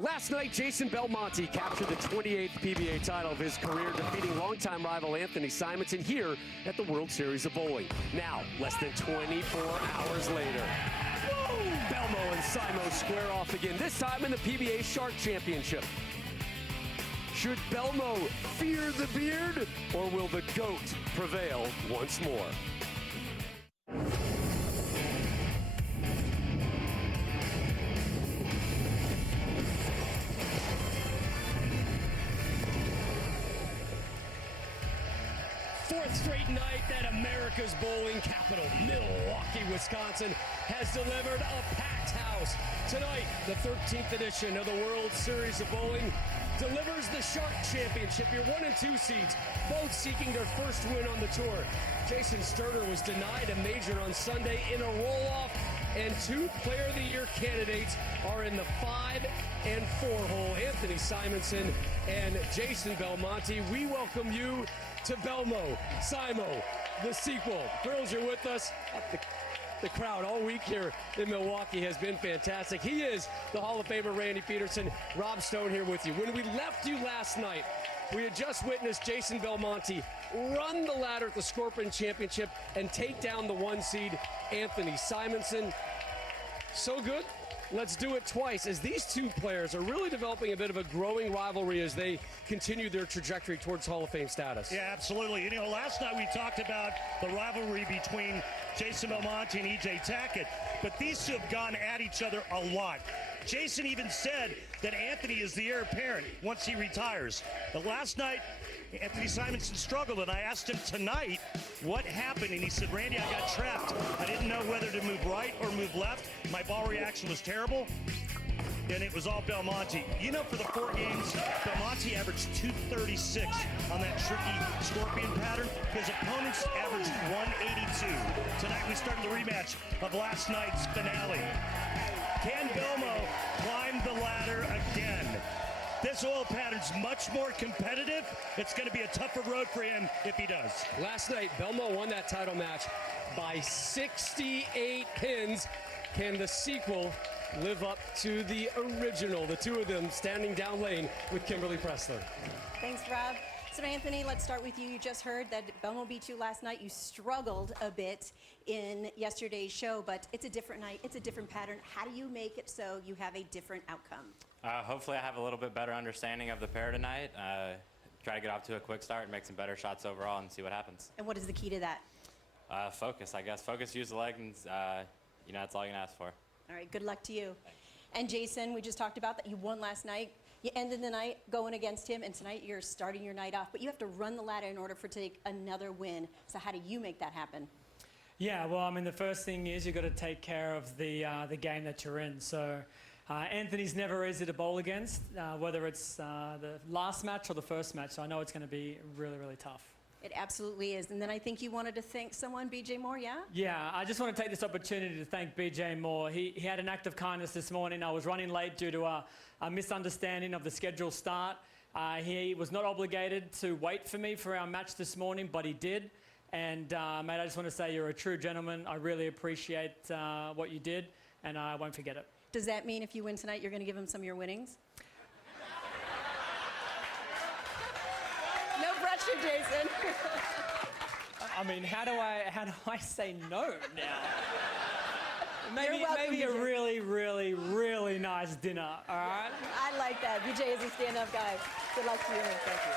Last night, Jason Belmonte captured the 28th PBA title of his career, defeating longtime rival Anthony Simonson here at the World Series of Bowling. Now, less than 24 hours later, Belmo and Simo square off again, this time in the PBA Shark Championship. Should Belmo fear the beard, or will the GOAT prevail once more? Fourth straight night that America's bowling capital, Milwaukee, Wisconsin, has delivered a packed house. Tonight, the 13th edition of the World Series of Bowling delivers the Shark Championship, your 1 and 2 seeds, both seeking their first win on the tour. Jason Sterner was denied a major on Sunday in a roll-off, and 2 Player of the Year candidates are in the 5 and 4 hole. Anthony Simonson and Jason Belmonte. We welcome you to Belmo, Simo, the sequel. Girls, you're with us. The crowd all week here in Milwaukee has been fantastic. He is the Hall of Famer Randy Peterson. Rob Stone here with you. When we left you last night, we had just witnessed Jason Belmonte run the ladder at the Scorpion Championship and take down the 1 seed, Anthony Simonson. So good. Let's do it twice, as these 2 players are really developing a bit of a growing rivalry as they continue their trajectory towards Hall of Fame status. Yeah, absolutely. You know, last night we talked about the rivalry between Jason Belmonte and E.J. Tackett, but these 2 have gone at each other a lot. Jason even said that Anthony is the heir apparent once he retires. But last night, Anthony Simonson struggled, and I asked him tonight what happened, and he said, Randy, I got trapped. I didn't know whether to move right or move left. My ball reaction was terrible, and it was all Belmonte. You know, for the 4 games, Belmonte averaged 236 on that tricky Scorpion pattern. His opponents averaged 182. Tonight we started the rematch of last night's finale. Can Belmo climb the ladder again? This oil pattern's much more competitive. It's going to be a tougher road for him if he does. Last night, Belmo won that title match by 68 pins. Can the sequel live up to the original? The 2 of them standing down lane with Kimberly Pressler. Thanks, Rob. So, Anthony, let's start with you. You just heard that Belmo beat you last night. You struggled a bit in yesterday's show, but it's a different night. It's a different pattern. How do you make it so you have a different outcome? Hopefully I have a little bit better understanding of the pair tonight. Try to get off to a quick start and make some better shots overall and see what happens. And what is the key to that? Focus, I guess. Focus, use the leg, and you know, that's all you can ask for. All right, good luck to you. And Jason, we just talked about that you won last night. You ended the night going against him, and tonight you're starting your night off. But you have to run the ladder in order to take another win. So how do you make that happen? Yeah, well, I mean, the first thing is you've got to take care of the game that you're in. So Anthony's never easy to bowl against, whether it's the last match or the first match. So I know it's going to be really, really tough. It absolutely is. And then I think you wanted to thank someone, BJ Moore, yeah? Yeah, I just want to take this opportunity to thank BJ Moore. He had an act of kindness this morning. I was running late due to a misunderstanding of the scheduled start. He was not obligated to wait for me for our match this morning, but he did. And, mate, I just want to say you're a true gentleman. I really appreciate what you did, and I won't forget it. Does that mean if you win tonight, you're going to give him some of your winnings? No pressure, Jason. I mean, how do I say no now? Maybe a BJ. really, really, really nice dinner, all right? I like that. BJ is a stand-up guy. Good luck to you. Thank you.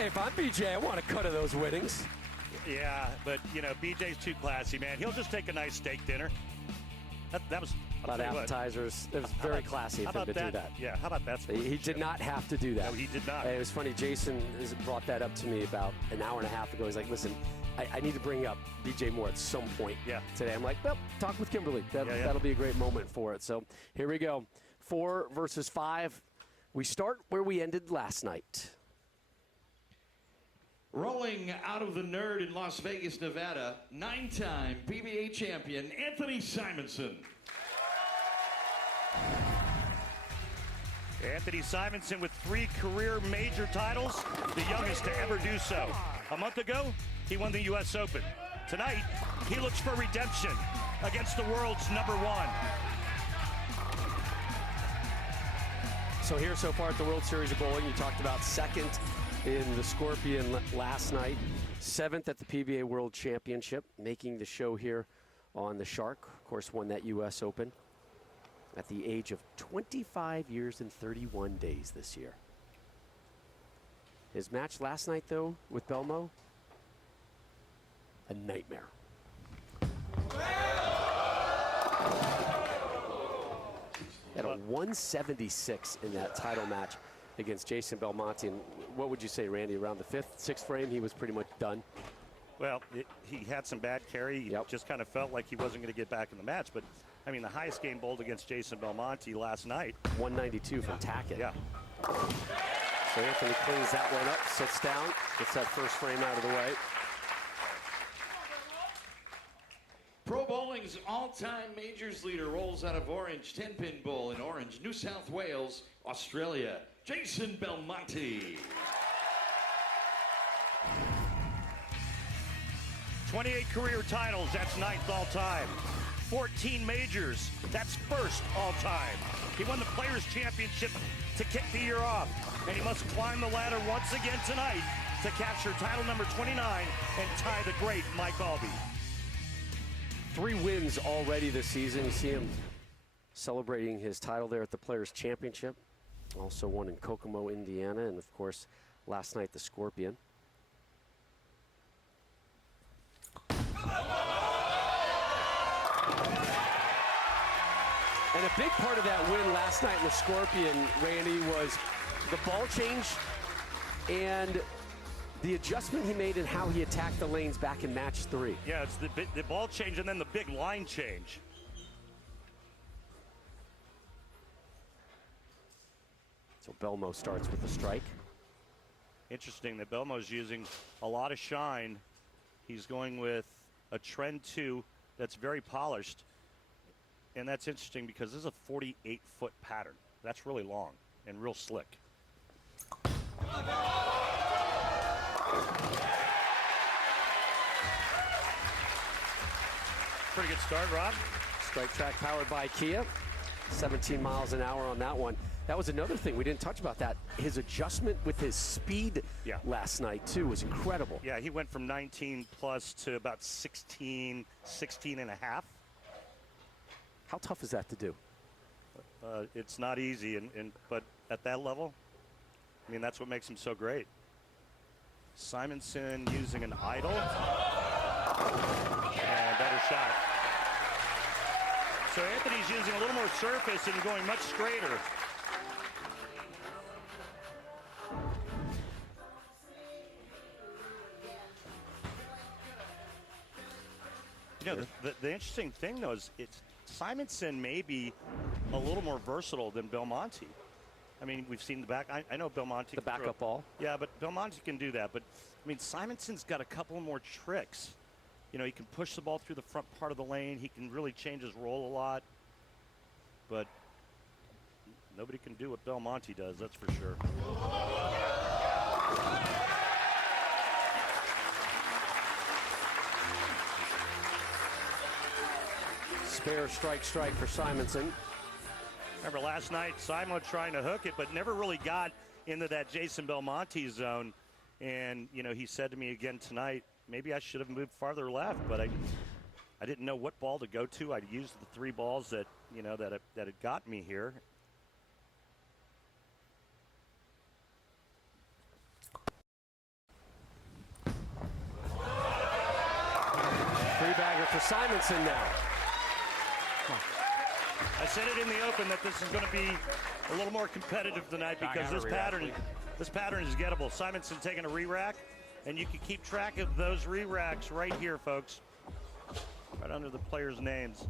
Hey, if I'm BJ, I want a cut of those winnings. Yeah, but, you know, BJ's too classy, man. He'll just take a nice steak dinner. That was A lot of appetizers. It was very classy of him to do that. Yeah, how about that? He did not have to do that. No, he did not. And it was funny, Jason brought that up to me about an hour and a half ago. He's like, listen, I need to bring up BJ Moore at some point today. I'm like, well, talk with Kimberly. That'll be a great moment for it. So here we go. 4 versus 5. We start where we ended last night. Rolling out of the Nerd in Las Vegas, Nevada, 9-time PBA champion, Anthony Simonson. Anthony Simonson with 3 career major titles, the youngest to ever do so. A month ago, he won the U.S. Open. Tonight, he looks for redemption against the world's #1. So here so far at the World Series of Bowling, you talked about second in the Scorpion last night, seventh at the PBA World Championship, making the show here on the Shark. Of course, won that U.S. Open at the age of 25 years and 31 days this year. His match last night, though, with Belmo, a nightmare. Had a 176 in that title match against Jason Belmonte. And what would you say, Randy, around the fifth, sixth frame, he was pretty much done? Well, he had some bad carry. He just kind of felt like he wasn't going to get back in the match. But, I mean, the highest game bowled against Jason Belmonte last night. 192 from Tackett. Yeah. So Anthony cleans that one up, sits down, gets that first frame out of the way. Pro Bowling's all-time majors leader rolls out of Orange, 10-pin bowl in Orange, New South Wales, Australia, Jason Belmonte. 28 career titles, that's ninth all-time. 14 majors, that's first all-time. He won the Players' Championship to kick the year off, and he must climb the ladder once again tonight to capture title number 29 and tie the great Mike Albee. 3 wins already this season. You see him celebrating his title there at the Players' Championship. Also won in Kokomo, Indiana, and of course, last night the Scorpion. And a big part of that win last night in the Scorpion, Randy, was the ball change and the adjustment he made in how he attacked the lanes back in match 3. Yeah, it's the ball change and then the big line change. So Belmo starts with the strike. Interesting that Belmo's using a lot of shine. He's going with a trend 2 that's very polished. And that's interesting because this is a 48-foot pattern. That's really long and real slick. Pretty good start, Rob. Strike track powered by Kia. 17 miles an hour on that one. That was another thing we didn't touch about that. His adjustment with his speed last night, too, was incredible. Yeah, he went from 19 plus to about 16 and a half. How tough is that to do? It's not easy, but at that level, I mean, that's what makes him so great. Simonson using an idle. And better shot. So Anthony's using a little more surface and going much straighter. You know, the interesting thing, though, is Simonson may be a little more versatile than Belmonte. I mean, we've seen the back. I know Belmonte. The backup ball. Yeah, but Belmonte can do that. But, I mean, Simonson's got a couple more tricks. You know, he can push the ball through the front part of the lane. He can really change his roll a lot. But nobody can do what Belmonte does, that's for sure. Spare strike for Simonson. Remember last night, Simon trying to hook it, but never really got into that Jason Belmonte zone. And, you know, he said to me again tonight, maybe I should have moved farther left, but I didn't know what ball to go to. I used the 3 balls that, you know, that had got me here. Three-bagger for Simonson now. I said it in the open that this is going to be a little more competitive tonight because this pattern is gettable. Simonson taking a re-rack, and you can keep track of those re-racks right here, folks, right under the players' names.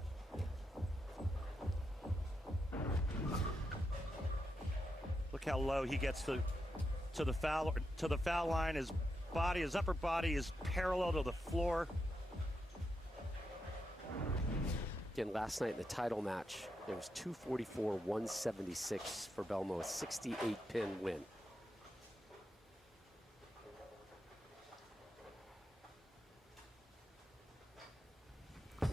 Look how low he gets to the foul line. His upper body is parallel to the floor. Again, last night in the title match, it was 244-176 for Belmo, a 68-pin win. And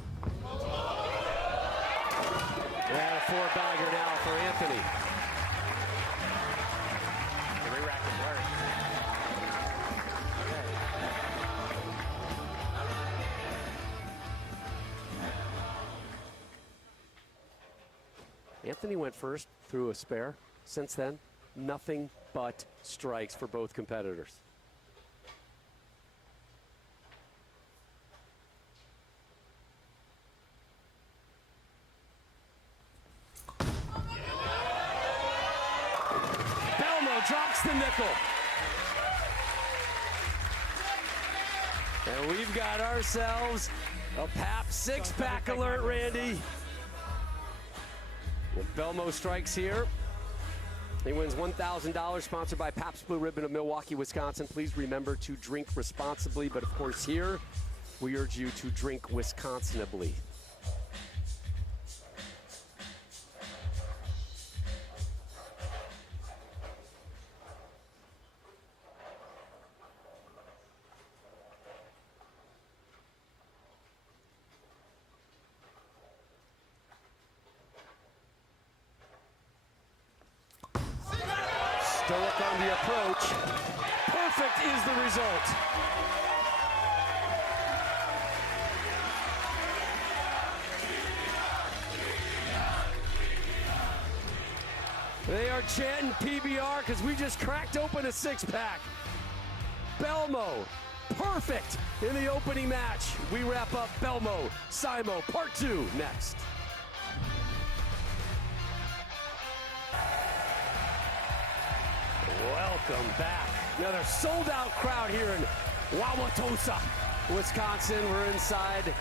a 4-bagger now for Anthony. Anthony went first, threw a spare. Since then, nothing but strikes for both competitors. Belmo drops the nickel. And we've got ourselves a PAP six-pack alert, Randy. When Belmo strikes here, he wins $1,000, sponsored by Pabst Blue Ribbon of Milwaukee, Wisconsin. Please remember to drink responsibly, but of course here, we urge you to drink Wisconsinably. Stoic on the approach. Perfect is the result. They are chanting PBR because we just cracked open a six-pack. Belmo, perfect in the opening match. We wrap up Belmo, Simo, part 2 next. Welcome back. Another sold-out crowd here in Wauwatosa, Wisconsin. We're inside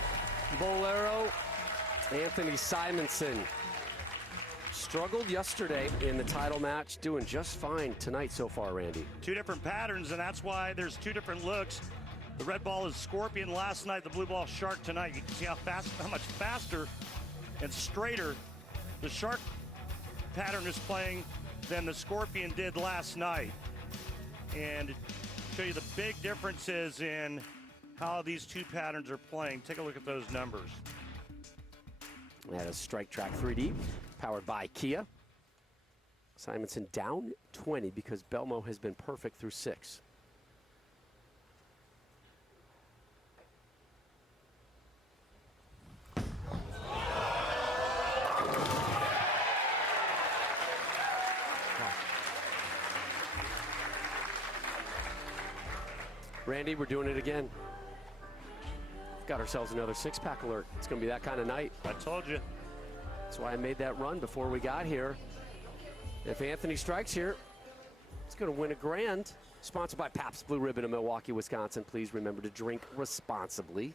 Bolero. Anthony Simonson struggled yesterday in the title match, doing just fine tonight so far, Randy. Two different patterns, and that's why there's two different looks. The red ball is Scorpion last night, the blue ball Shark tonight. You can see how much faster and straighter the Shark pattern is playing than the Scorpion did last night. And show you the big differences in how these two patterns are playing. Take a look at those numbers. That is Strike Track 3D, powered by Kia. Simonson down 20 because Belmo has been perfect through 6. Randy, we're doing it again. Got ourselves another six-pack alert. It's going to be that kind of night. I told you. That's why I made that run before we got here. If Anthony strikes here, he's going to win a grand. Sponsored by Pabst Blue Ribbon of Milwaukee, Wisconsin. Please remember to drink responsibly.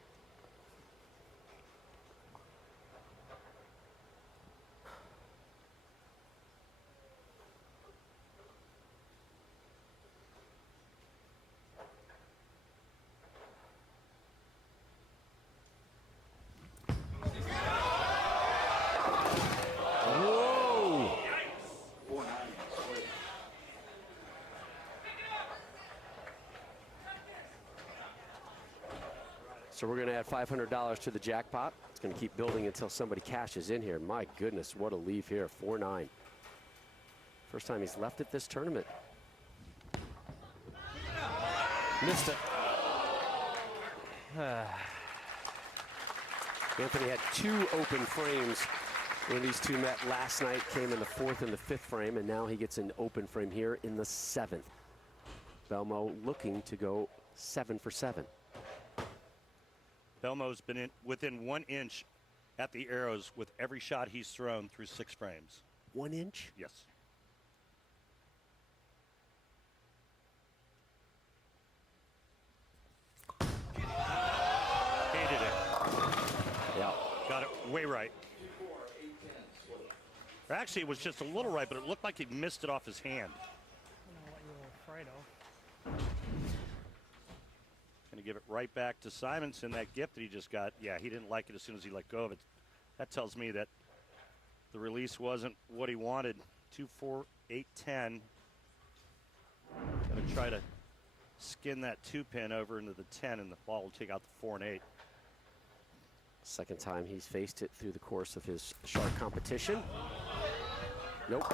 So we're going to add $500 to the jackpot. It's going to keep building until somebody cashes in here. My goodness, what a leave here, 4-9. First time he's left at this tournament. Missed it. Anthony had 2 open frames when these two met last night. Came in the 4th and the 5th frame, and now he gets an open frame here in the 7th. Belmo looking to go 7 for 7. Belmo's been within 1 inch at the arrows with every shot he's thrown through 6 frames. 1 inch? Yes. Hated it. Yeah. Got it way right. Or actually, it was just a little right, but it looked like he missed it off his hand. I don't know what you were afraid of. Going to give it right back to Simonson. That gift that he just got, yeah, he didn't like it as soon as he let go of it. That tells me that the release wasn't what he wanted. 2, 4, 8, 10. Going to try to skin that 2-pin over into the 10, and the ball will take out the 4 and 8. Second time he's faced it through the course of his Shark competition. Nope.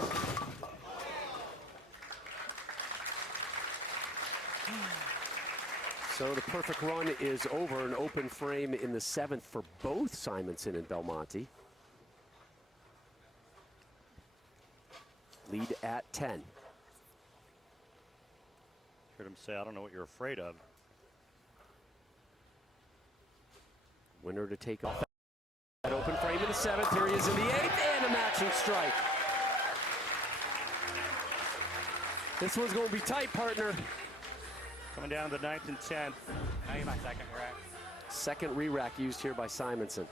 So the perfect run is over. An open frame in the 7th for both Simonson and Belmonte. Lead at 10. Heard him say, I don't know what you're afraid of. Winner to take off that open frame in the 7th. Here he is in the 8th, and a matching strike. This one's going to be tight, partner. Coming down to the 9th and 10th. Now you my second rack. Second re-rack used here by Simonson.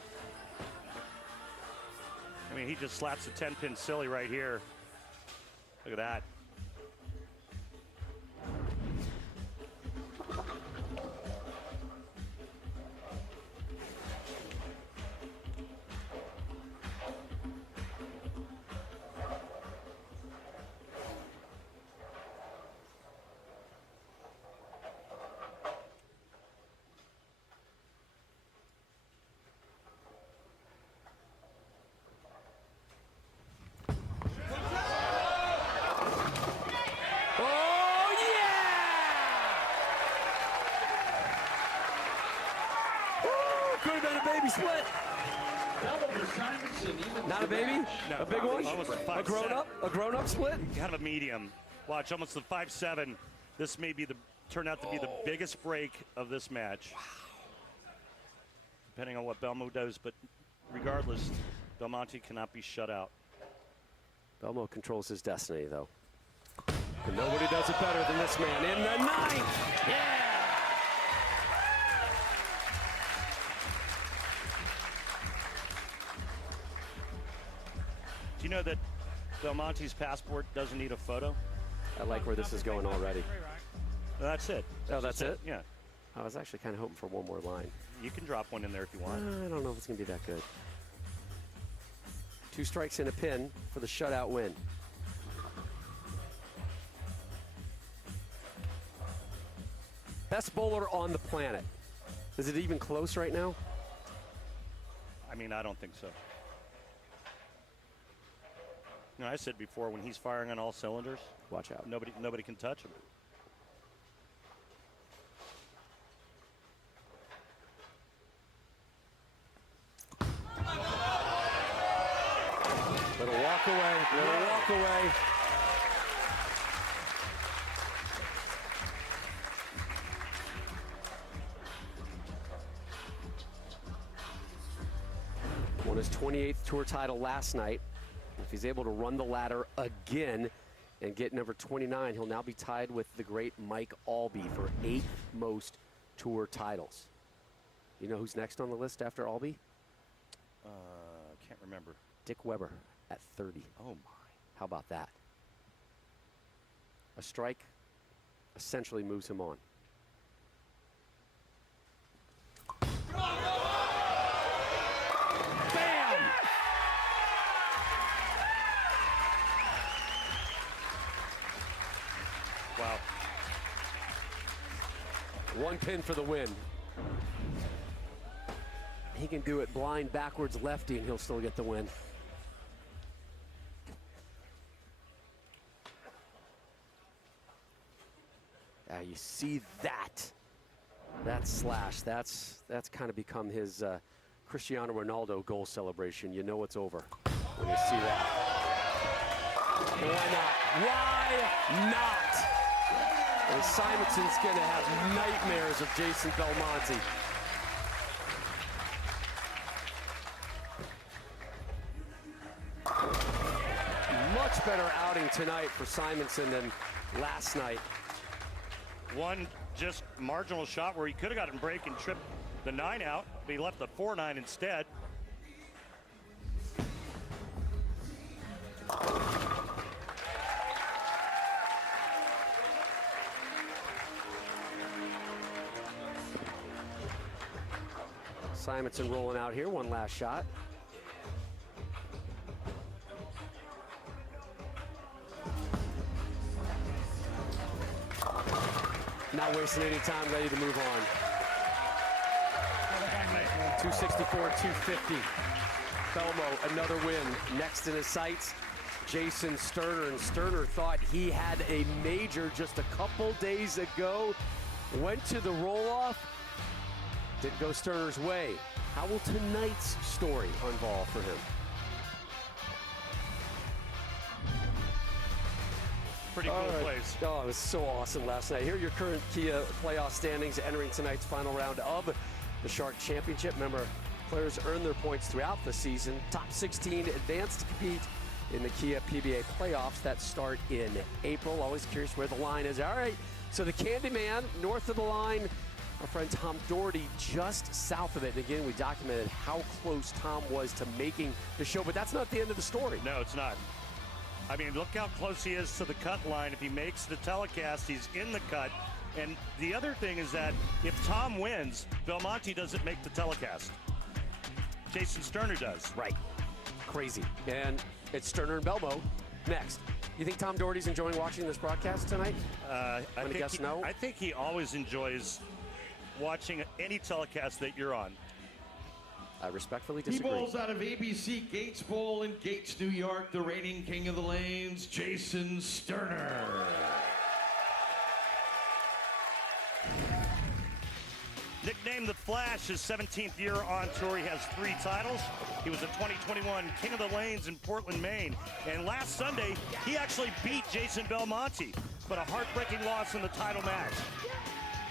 I mean, he just slaps a 10-pin silly right here. Look at that. Baby split. Not a baby? No. A big one? Almost a 5'7". A grown-up? A grown-up split? Kind of a medium. Watch, almost the 5'7". This may be turn out to be the biggest break of this match. Wow. Depending on what Belmo does, but regardless, Belmonte cannot be shut out. Belmo controls his destiny, though. And nobody does it better than this man in the 9th. Yeah! Do you know that Belmonte's passport doesn't need a photo? I like where this is going already. That's it. Oh, that's it? Yeah. I was actually kind of hoping for one more line. You can drop one in there if you want. I don't know if it's going to be that good. 2 strikes and a pin for the shutout win. Best bowler on the planet. Is it even close right now? I mean, I don't think so. You know, I said before, when he's firing on all cylinders, watch out. Nobody can touch him. Little walk away. Little walk away. Won his 28th tour title last night. If he's able to run the ladder again and get number 29, he'll now be tied with the great Mike Albee for 8th most tour titles. You know who's next on the list after Albee? Can't remember. Dick Weber at 30. Oh, my. How about that? A strike essentially moves him on. Bam! Wow. 1 pin for the win. He can do it blind backwards lefty and he'll still get the win. You see that slash. That's kind of become his Cristiano Ronaldo goal celebration. You know it's over when you see that. Why not? Why not? And Simonson's going to have nightmares of Jason Belmonte. Much better outing tonight for Simonson than last night. One just marginal shot where he could have gotten break and tripped the 9 out, but he left the 4-9 instead. Simonson rolling out here, one last shot. Not wasting any time, ready to move on. 264, 250. Belmo, another win. Next in his sights, Jason Sterner. And Sterner thought he had a major just a couple days ago. Went to the roll-off. Didn't go Sterner's way. How will tonight's story unfold for him? pretty cool place. Oh, it was so awesome last night. Here are your current Kia playoff standings entering tonight's final round of the Shark Championship. Remember, players earn their points throughout the season. Top 16 advance to compete in the Kia PBA playoffs that start in April. Always curious where the line is. All right, so the Candyman north of the line. Our friend Tom Doherty just south of it. And again, we documented how close Tom was to making the show, but that's not the end of the story. No, it's not. I mean, look how close he is to the cut line. If he makes the telecast, he's in the cut. And the other thing is that if Tom wins, Belmonte doesn't make the telecast. Jason Sterner does. Right. Crazy. And it's Sterner and Belmo next. You think Tom Doherty's enjoying watching this broadcast tonight? I think he always enjoys watching any telecast that you're on. I respectfully He disagree. bowls out of ABC Gates Bowl in Gates, New York, the reigning king of the lanes, Jason Sterner. Nicknamed the Flash, his 17th year on tour. He has 3 titles. He was a 2021 King of the Lanes in Portland, Maine. And last Sunday, he actually beat Jason Belmonte, but a heartbreaking loss in the title match.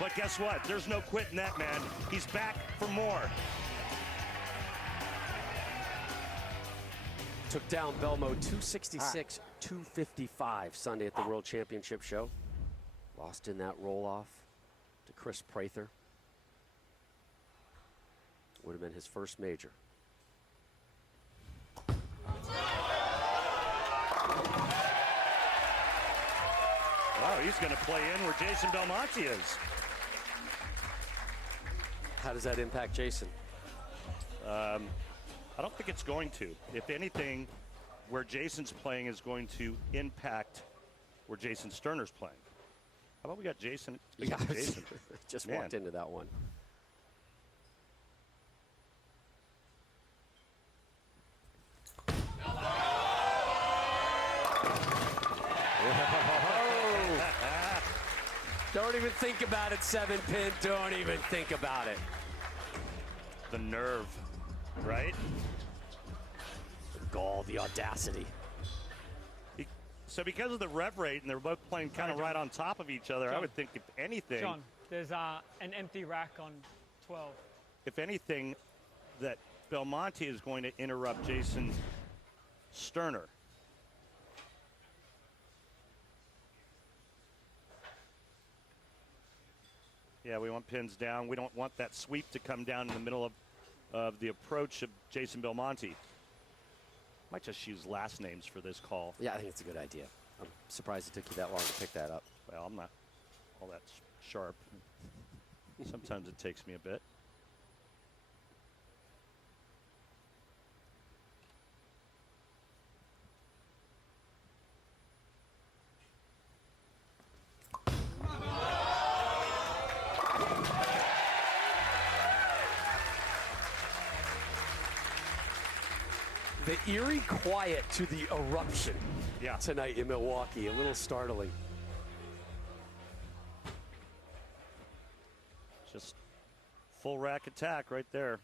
But guess what? There's no quitting that man. He's back for more. Took down Belmo 266, 255 Sunday at the World Championship show. Lost in that roll-off to Chris Prather. Would have been his first major. Wow, he's going to play in where Jason Belmonte is. How does that impact Jason? I don't think it's going to. If anything, where Jason's playing is going to impact where Jason Sterner's playing. How about we got Jason? Jason. Just Man. walked into that one. Don't even think about it, 7-pin. Don't even think about it. The nerve, right? The gall, the audacity. So because of the rev rate, and they're both playing kind of right on top of each other, I would think if anything, John, there's an empty rack on 12. if anything, that Belmonte is going to interrupt Jason Sterner. Yeah, we want pins down. We don't want that sweep to come down in the middle of the approach of Jason Belmonte. Might just use last names for this call. Yeah, I think it's a good idea. I'm surprised it took you that long to pick that up. Well, I'm not all that sharp. Sometimes it takes me a bit. The eerie quiet to the eruption tonight in Milwaukee. A little startling. Just full rack attack right there.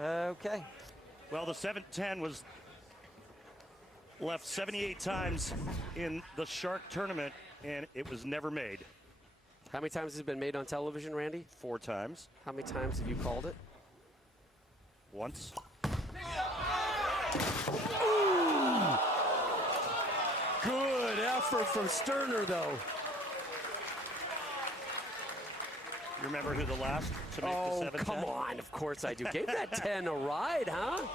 Okay. Well, the 7-10 was left 78 times in the Shark tournament, and it was never made. How many times has it been made on television, Randy? 4 times. How many times have you called it? Once. Ooh! Good effort from Sterner, though. You remember who the last to make the 7-10? Come on. Of course I do. Gave that 10 a ride, huh?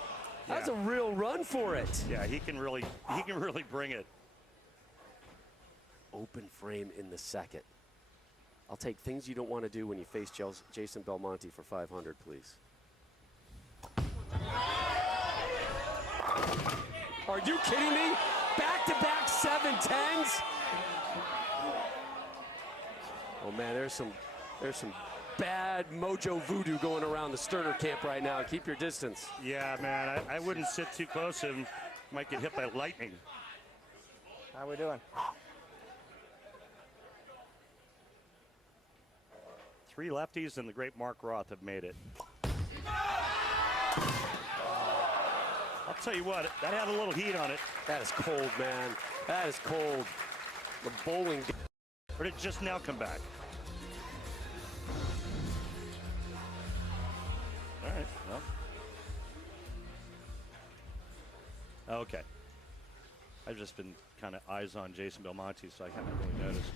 That's a real run for it. Yeah, he can really bring it. Open frame in the second. I'll take things you don't want to do when you face Jason Belmonte for 500, please. Are you kidding me? Back-to-back 7-10s? Oh man, there's some bad mojo voodoo going around the Sterner camp right now. Keep your distance. Yeah, man, I wouldn't sit too close to him. Might get hit by lightning. How we doing? 3 lefties and the great Mark Roth have made it. I'll tell you what, that had a little heat on it. That is cold, man. That is cold. The bowling. Or did it just now come back? All right, well. Okay. I've just been kind of eyes on Jason Belmonte, so I haven't really noticed.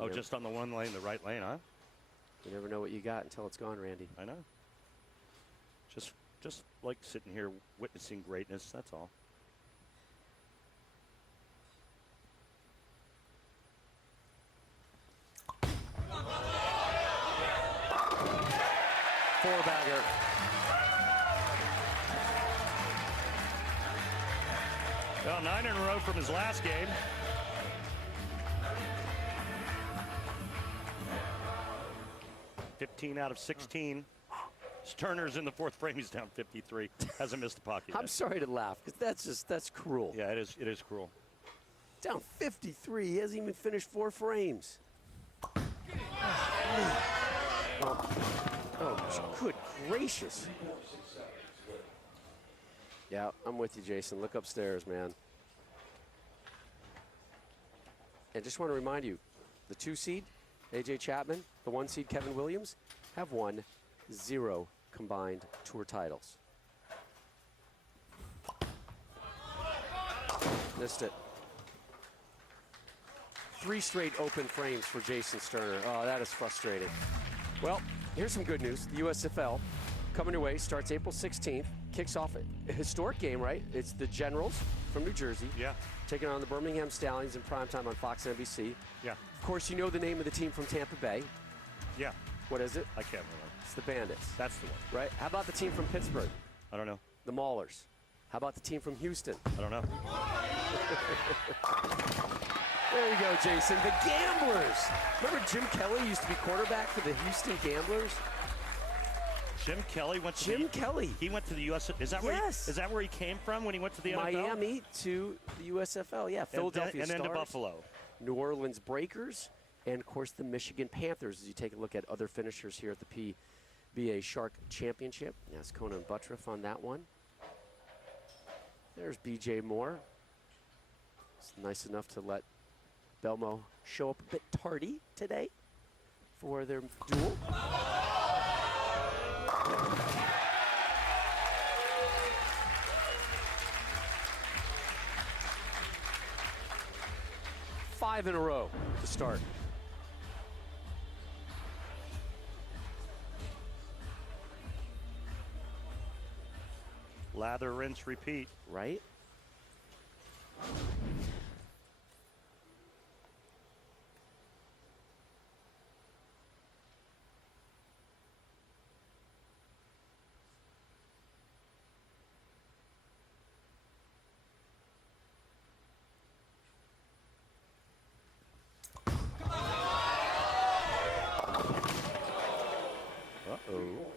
Oh, Yep. just on the one lane, the right lane, huh? You never know what you got until it's gone, Randy. I know. Just like sitting here witnessing greatness, that's all. Four-bagger. Well, 9 in a row from his last game. $15 out of 16. Sterner's in the 4th frame. He's down 53. Hasn't missed a puck yet. I'm sorry to laugh, because that's cruel. Yeah, it is cruel. Down 53. He hasn't even finished 4 frames. Oh, good gracious. Yeah, I'm with you, Jason. Look upstairs, man. And just want to remind you, the 2 seed, A.J. Chapman, the 1 seed, Kevin Williams, have won 0 combined tour titles. Missed it. 3 straight open frames for Jason Sterner. Oh, that is frustrating. Well, here's some good news. The USFL coming your way, starts April 16th, kicks off a historic game, right? It's the Generals from New Jersey. Yeah. Taking on the Birmingham Stallions in primetime on Fox and NBC. Yeah. Of course, you know the name of the team from Tampa Bay. Yeah. What is it? I can't remember. It's the Bandits. That's the one. Right? How about the team from Pittsburgh? I don't know. The Maulers. How about the team from Houston? I don't know. There you go, Jason. The Gamblers. Remember Jim Kelly used to be quarterback for the Houston Gamblers? Jim Kelly went to Jim Kelly. He went to the US. Is that where? Yes. Is that where he came from when he went to the NFL? Miami to the USFL. Yeah, Philadelphia and then Stars. to Buffalo. New Orleans Breakers, and of course the Michigan Panthers as you take a look at other finishers here at the PBA Shark Championship. That's Conan Buttriff on that one. There's BJ Moore. It's nice enough to let Belmo show up a bit tardy today for their duel. Five in a row to start. Lather, rinse, repeat. Right?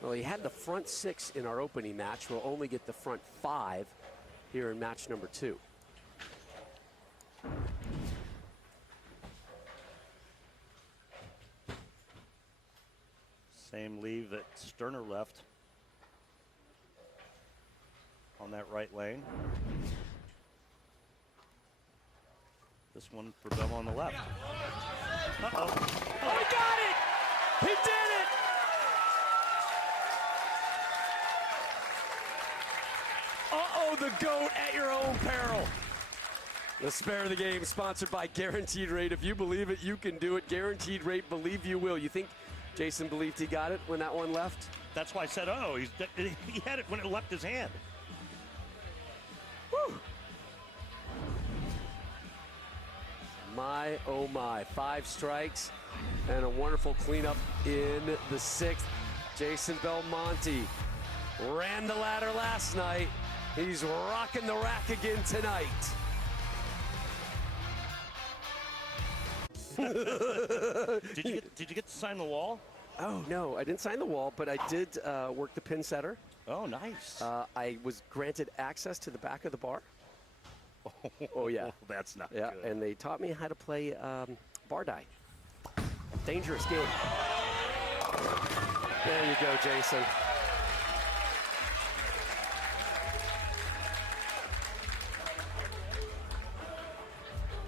Well, he had the front 6 in our opening match. We'll only get the front 5 here in match number 2. Same leave that Sterner left on that right lane. This one for Belmo on the left. Uh-oh. Oh, he got it! He did it! Uh-oh, the GOAT at your own peril. The Spare of the Game sponsored by Guaranteed Rate. If you believe it, you can do it. Guaranteed Rate, believe you will. You think Jason believed he got it when that one left? That's why I said, oh, he had it when it left his hand. Woo! My, oh my. 5 strikes and a wonderful cleanup in the 6th. Jason Belmonte ran the ladder last night. He's rocking the rack again tonight. Did you get to sign the wall? Oh, no, I didn't sign the wall, but I did work the pin setter. Oh, nice. I was granted access to the back of the bar. Oh, yeah. That's not Yeah, good. and they taught me how to play bar die. Dangerous game. There you go, Jason.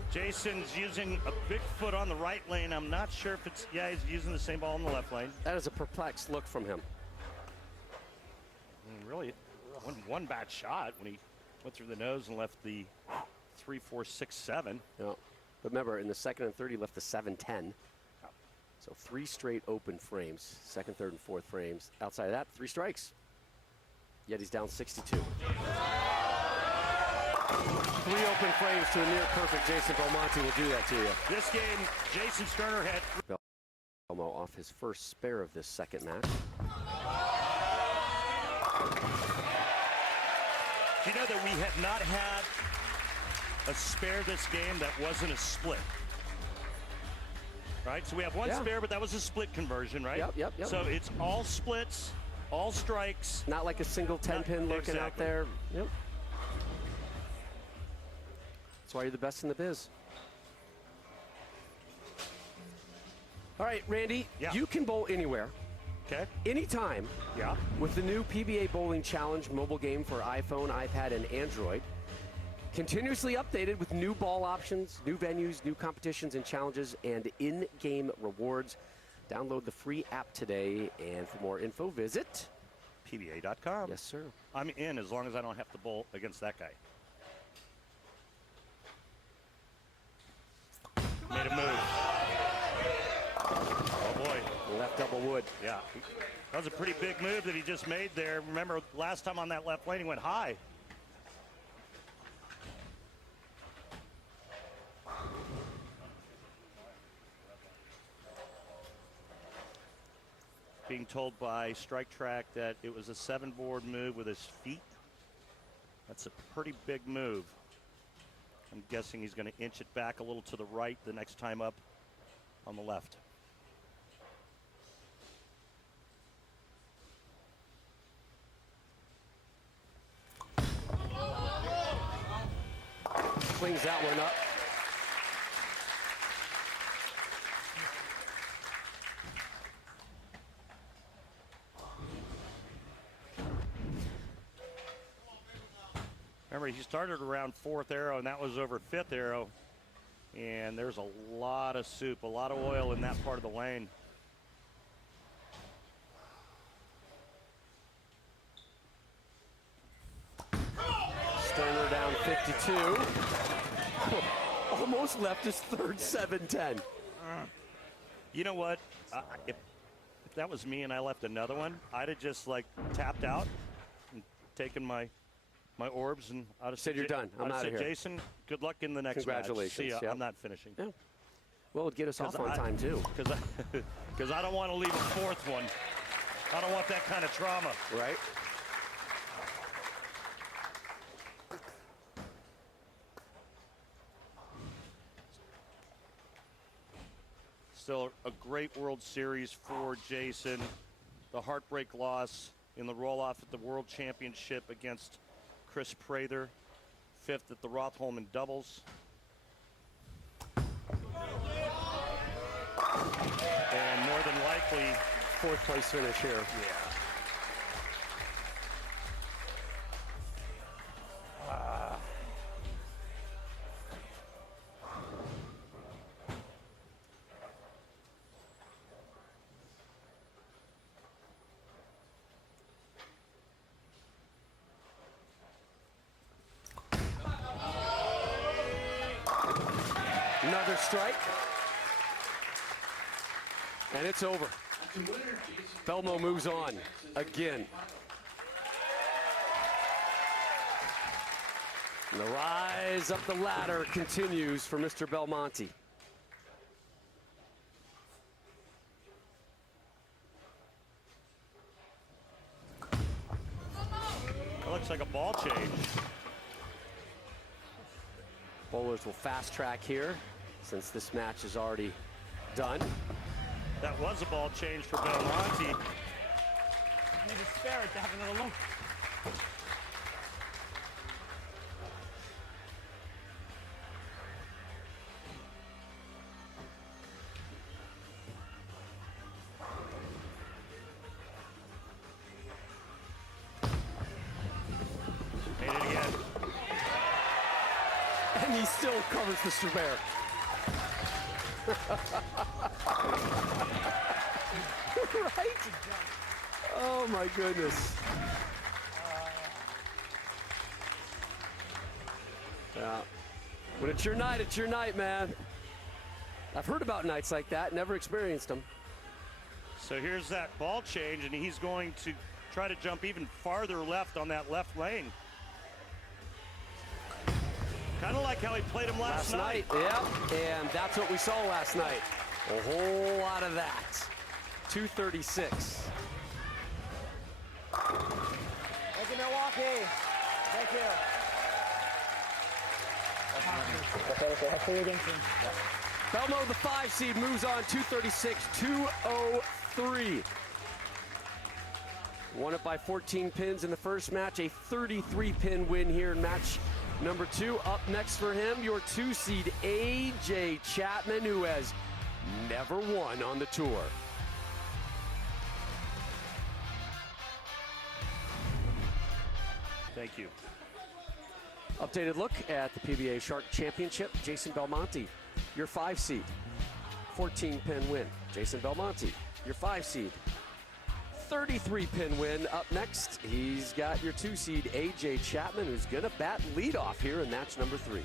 Jason's using a big foot on the right lane. I'm not sure if it's, yeah, he's using the same ball in the left lane. That is a perplexed look from him. Really, one bad shot when he went through the nose and left the 3, 4, 6, 7. Yeah. But remember, in the second and third, he left the 7-10. So 3 straight open frames, second, third, and fourth frames. Outside of that, 3 strikes. Yet he's down 62. 3 open frames to a near perfect Jason Belmonte will do that to you. This game, Jason Sterner had Belmo off his first spare of this second match. Do you know that we have not had a spare this game that wasn't a split? Right, so we have one spare, but that was a split conversion, right? Yep. So it's all splits, all strikes. Not like a single 10-pin lurking out there. Yep. That's why you're the best in the biz. All right, Randy, you can bowl anywhere. Okay. Anytime. Yeah. With the new PBA Bowling Challenge mobile game for iPhone, iPad, and Android. Continuously updated with new ball options, new venues, new competitions and challenges, and in-game rewards. Download the free app today, and for more info, visit PBA.com. Yes, sir. I'm in as long as I don't have to bowl against that guy. Made a move. Oh, boy. Left double wood. Yeah. That was a pretty big move that he just made there. Remember, last time on that left lane, he went high. Being told by Strike Track that it was a 7-board move with his feet. That's a pretty big move. I'm guessing he's going to inch it back a little to the right the next time up on the left. Cleans that one up. Remember, he started around 4th arrow, and that was over 5th arrow. And there's a lot of soup, a lot of oil in that part of the lane. Sterner down 52. Almost left his third 7-10. You know what? If that was me and I left another one, I'd have just like tapped out and taken my orbs, and I'd have Said you're done. I'm out of here. Jason, good luck in the next Congratulations. match. See ya. Yep. I'm not finishing. Yeah. Well, it'd get us off on time, too. Because I don't want to leave a 4th one. I don't want that kind of trauma. Right? Still a great World Series for Jason. The heartbreak loss in the roll-off at the World Championship against Chris Prather. 5th at the Rotholm in doubles. And more than likely, 4th place finish here. yeah. Another strike. And it's over. Belmo moves on again. And the rise up the ladder continues for Mr. Belmonte. That looks like a ball change. Bowlers will fast track here since this match is already done. That was a ball change for Belmonte. I need to spare it to have another look. Made it again. And he still covers the Strabert. Right? Oh my goodness. Yeah. When it's your night, man. I've heard about nights like that, never experienced them. So here's that ball change, and he's going to try to jump even farther left on that left lane. Kind of like how he played him last night. Yeah, and that's what we saw last night. A whole lot of that. 236. Thank you, Milwaukee. Thank you. Belmo, the 5 seed, moves on 236, 203. Won it by 14 pins in the first match, a 33-pin win here in match number 2. Up next for him, your 2 seed, AJ Chapman, who has never won on the tour. Thank you. Updated look at the PBA Shark Championship. Jason Belmonte, your 5 seed, 14-pin win. Jason Belmonte, your 5 seed, 33-pin win. Up next, he's got your 2 seed, AJ Chapman, who's gonna bat leadoff here in match number 3.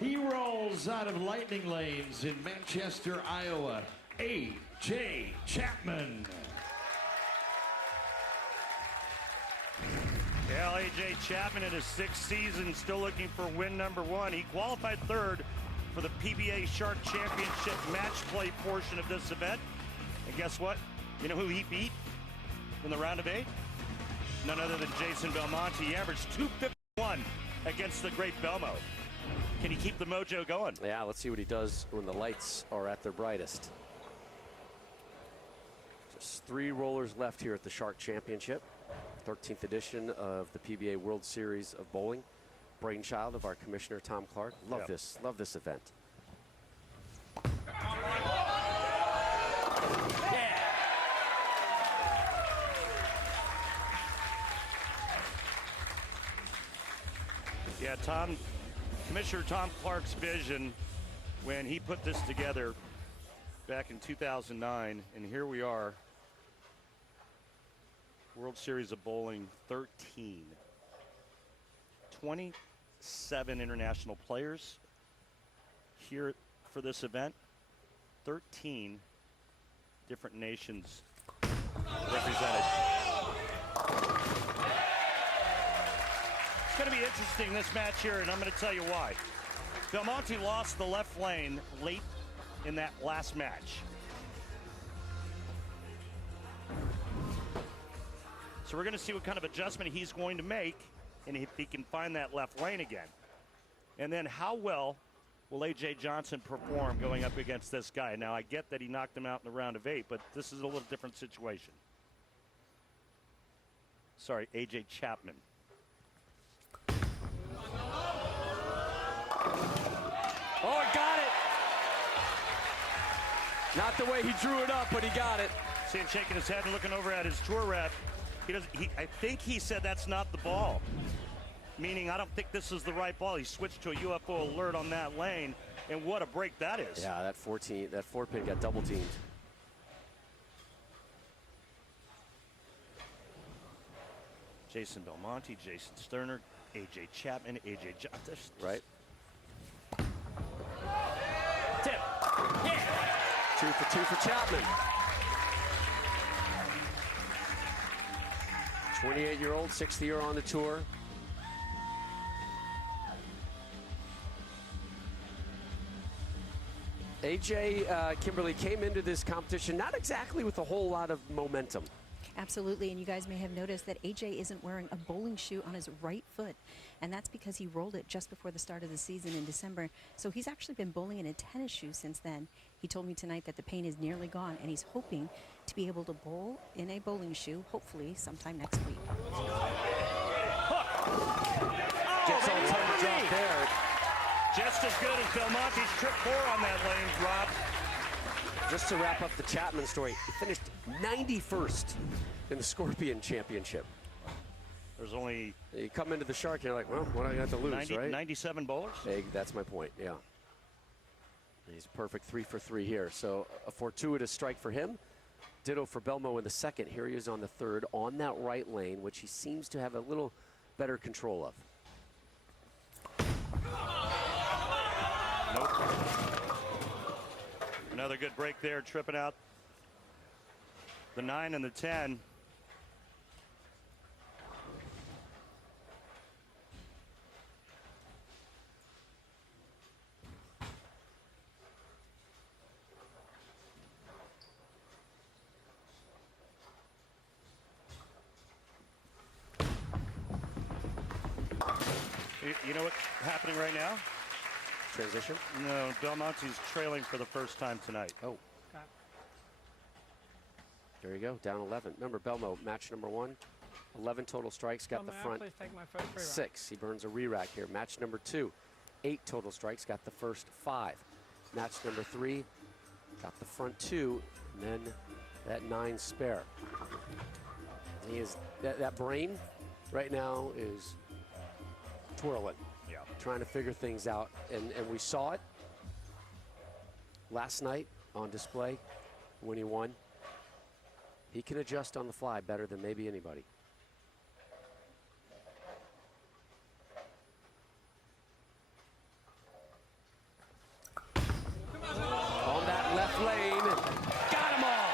He rolls out of Lightning Lanes in Manchester, Iowa. AJ Chapman. Yeah, AJ Chapman in his 6th season, still looking for win number 1. He qualified 3rd for the PBA Shark Championship match play portion of this event. And guess what? You know who he beat in the round of 8? None other than Jason Belmonte. He averaged 251 against the great Belmo. Can he keep the mojo going? Yeah, let's see what he does when the lights are at their brightest. Just 3 rollers left here at the Shark Championship. 13th edition of the PBA World Series of Bowling. Brainchild of our commissioner, Tom Clark. Love this event. Yeah, Commissioner Tom Clark's vision when he put this together back in 2009, and here we are, World Series of Bowling 13. 27 international players here for this event. 13 different nations represented. It's going to be interesting, this match here, and I'm going to tell you why. Belmonte lost the left lane late in that last match. So we're going to see what kind of adjustment he's going to make, and if he can find that left lane again. And then how well will A.J. Johnson perform going up against this guy? Now, I get that he knocked him out in the round of 8, but this is a little different situation. Sorry, A.J. Chapman. Oh, he got it. Not the way he drew it up, but he got it. See him shaking his head and looking over at his tour rep. I think he said that's not the ball. Meaning, I don't think this is the right ball. He switched to a UFO alert on that lane, and what a break that is. Yeah, that 4-pin got double teamed. Jason Belmonte, Jason Sterner, A.J. Chapman, A.J. Johnson. Right. Tip. Yeah. 2 for 2 for Chapman. 28-year-old, 6th year on the tour. AJ, Kimberly, came into this competition not exactly with a whole lot of momentum. Absolutely, and you guys may have noticed that AJ isn't wearing a bowling shoe on his right foot, and that's because he rolled it just before the start of the season in December. So he's actually been bowling in a tennis shoe since then. He told me tonight that the pain is nearly gone, and he's hoping to be able to bowl in a bowling shoe, hopefully sometime next week. Gets on time to drop there. Just as good as Belmonte's trip 4 on that lane, Rob. Just to wrap up the Chapman story, he finished 91st in the Scorpion Championship. There's only... You come into the Shark, you're like, well, what do I got to lose, 90, right? 97 bowlers? Hey, that's my point, yeah. He's perfect 3 for 3 here. So a fortuitous strike for him. Ditto for Belmo in the second. Here he is on the third on that right lane, which he seems to have a little better control of. Nope. Another good break there, tripping out the 9 and the 10. You know what's happening right now? Transition? No, Belmonte's trailing for the first time tonight. Oh. Okay. There you go, down 11. Remember, Belmo, match number 1, 11 total strikes, got the front Please take my first free round. 6. He burns a re-rack here. Match number 2, 8 total strikes, got the first 5. Match number 3, got the front 2, and then that 9 spare. He is that brain right now is twirling. Yeah. Trying to figure things out, and we saw it last night on display when he won. He can adjust on the fly better than maybe anybody. On that left lane, got them all.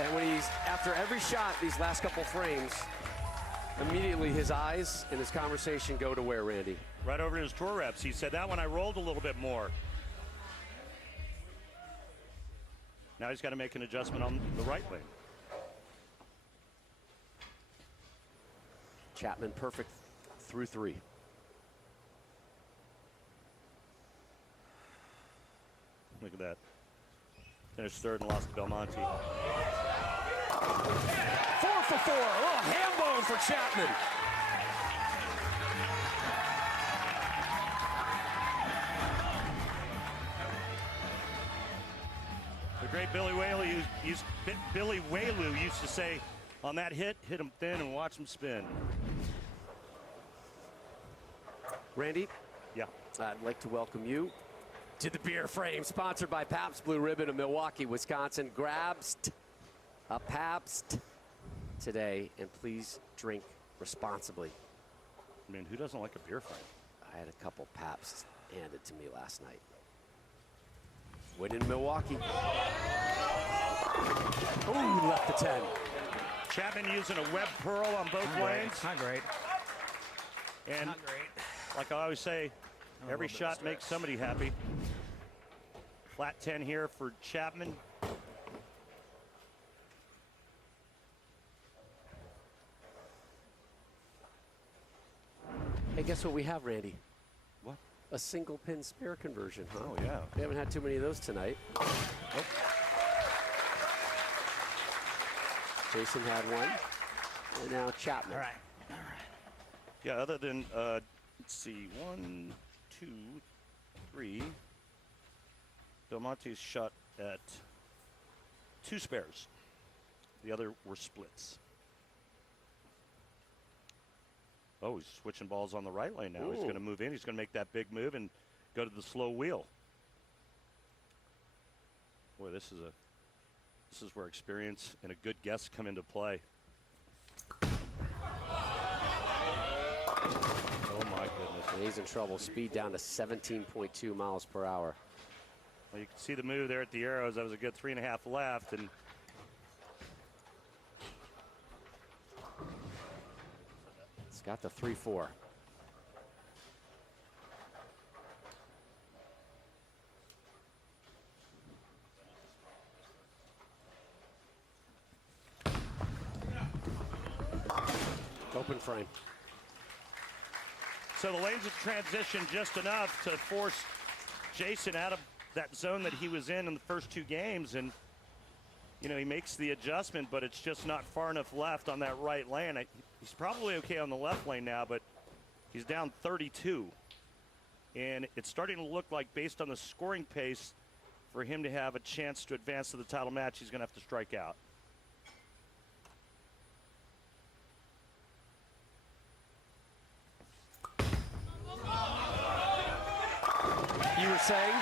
And when he's, after every shot, these last couple frames, immediately his eyes and his conversation go to where, Randy? Right over to his tour reps. He said, that one I rolled a little bit more. Now he's got to make an adjustment on the right lane. Chapman perfect through 3. Look at that. Finished third and lost to Belmonte. 4 for 4. Oh, ham bone for Chapman. The great Billy Whaley used to say, on that hit him thin and watch him spin. Randy, Yeah. I'd like to welcome you to the Beer Frame, sponsored by Pabst Blue Ribbon of Milwaukee, Wisconsin. Grabs a Pabst today, and please drink responsibly. I mean, who doesn't like a beer frame? I had a couple Pabsts handed to me last night. Win in Milwaukee. Ooh, left the 10. Chapman using a web pearl on both lanes. Not great. And Not great. like I always say, every shot makes somebody happy. Flat 10 here for Chapman. Hey, guess what we have, Randy? What? A single pin spare conversion, huh? Oh, yeah. We haven't had too many of those tonight. Nope. Jason had one, and now Chapman. All right. Yeah, other than, let's see, 1, 2, 3. Belmonte's shot at 2 spares. The other were splits. Oh, he's switching balls on the right lane now. Ooh. He's going to move in. He's going to make that big move and go to the slow wheel. Boy, this is where experience and a good guess come into play. Oh my goodness. And he's in trouble. Speed down to 17.2 miles per hour. Well, you can see the move there at the arrows. That was a good 3.5 left, and It's got the 3-4. open frame. So the lanes have transitioned just enough to force Jason out of that zone that he was in the first 2 games. And, you know, he makes the adjustment, but it's just not far enough left on that right lane. He's probably okay on the left lane now, but he's down 32. And it's starting to look like, based on the scoring pace, for him to have a chance to advance to the title match, he's going to have to strike out. You were saying?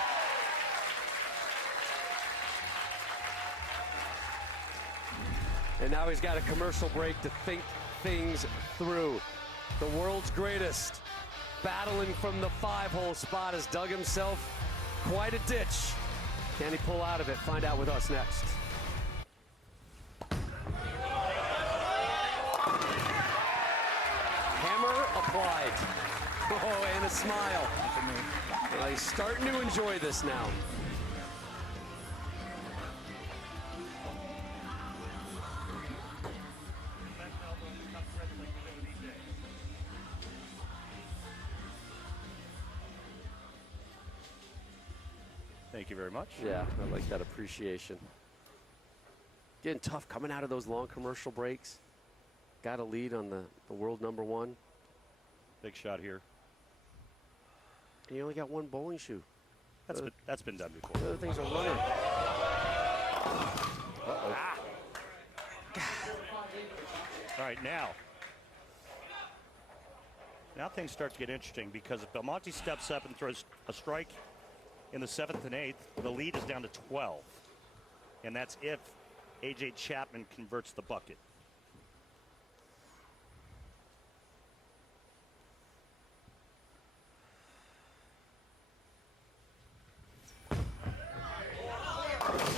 And now he's got a commercial break to think things through. The world's greatest, battling from the 5-hole spot, has dug himself quite a ditch. Can he pull out of it? Find out with us next. Hammer applied. Oh, and a smile. Well, he's starting to enjoy this now. Thank you very much. Yeah, I like that appreciation. Getting tough coming out of those long commercial breaks. Got a lead on the world #1. Big shot here. And you only got 1 bowling shoe. That's been done before. The other things are running. Uh-oh. Ah. All right, now things start to get interesting, because if Belmonte steps up and throws a strike in the 7th and 8th, the lead is down to 12. And that's if A.J. Chapman converts the bucket.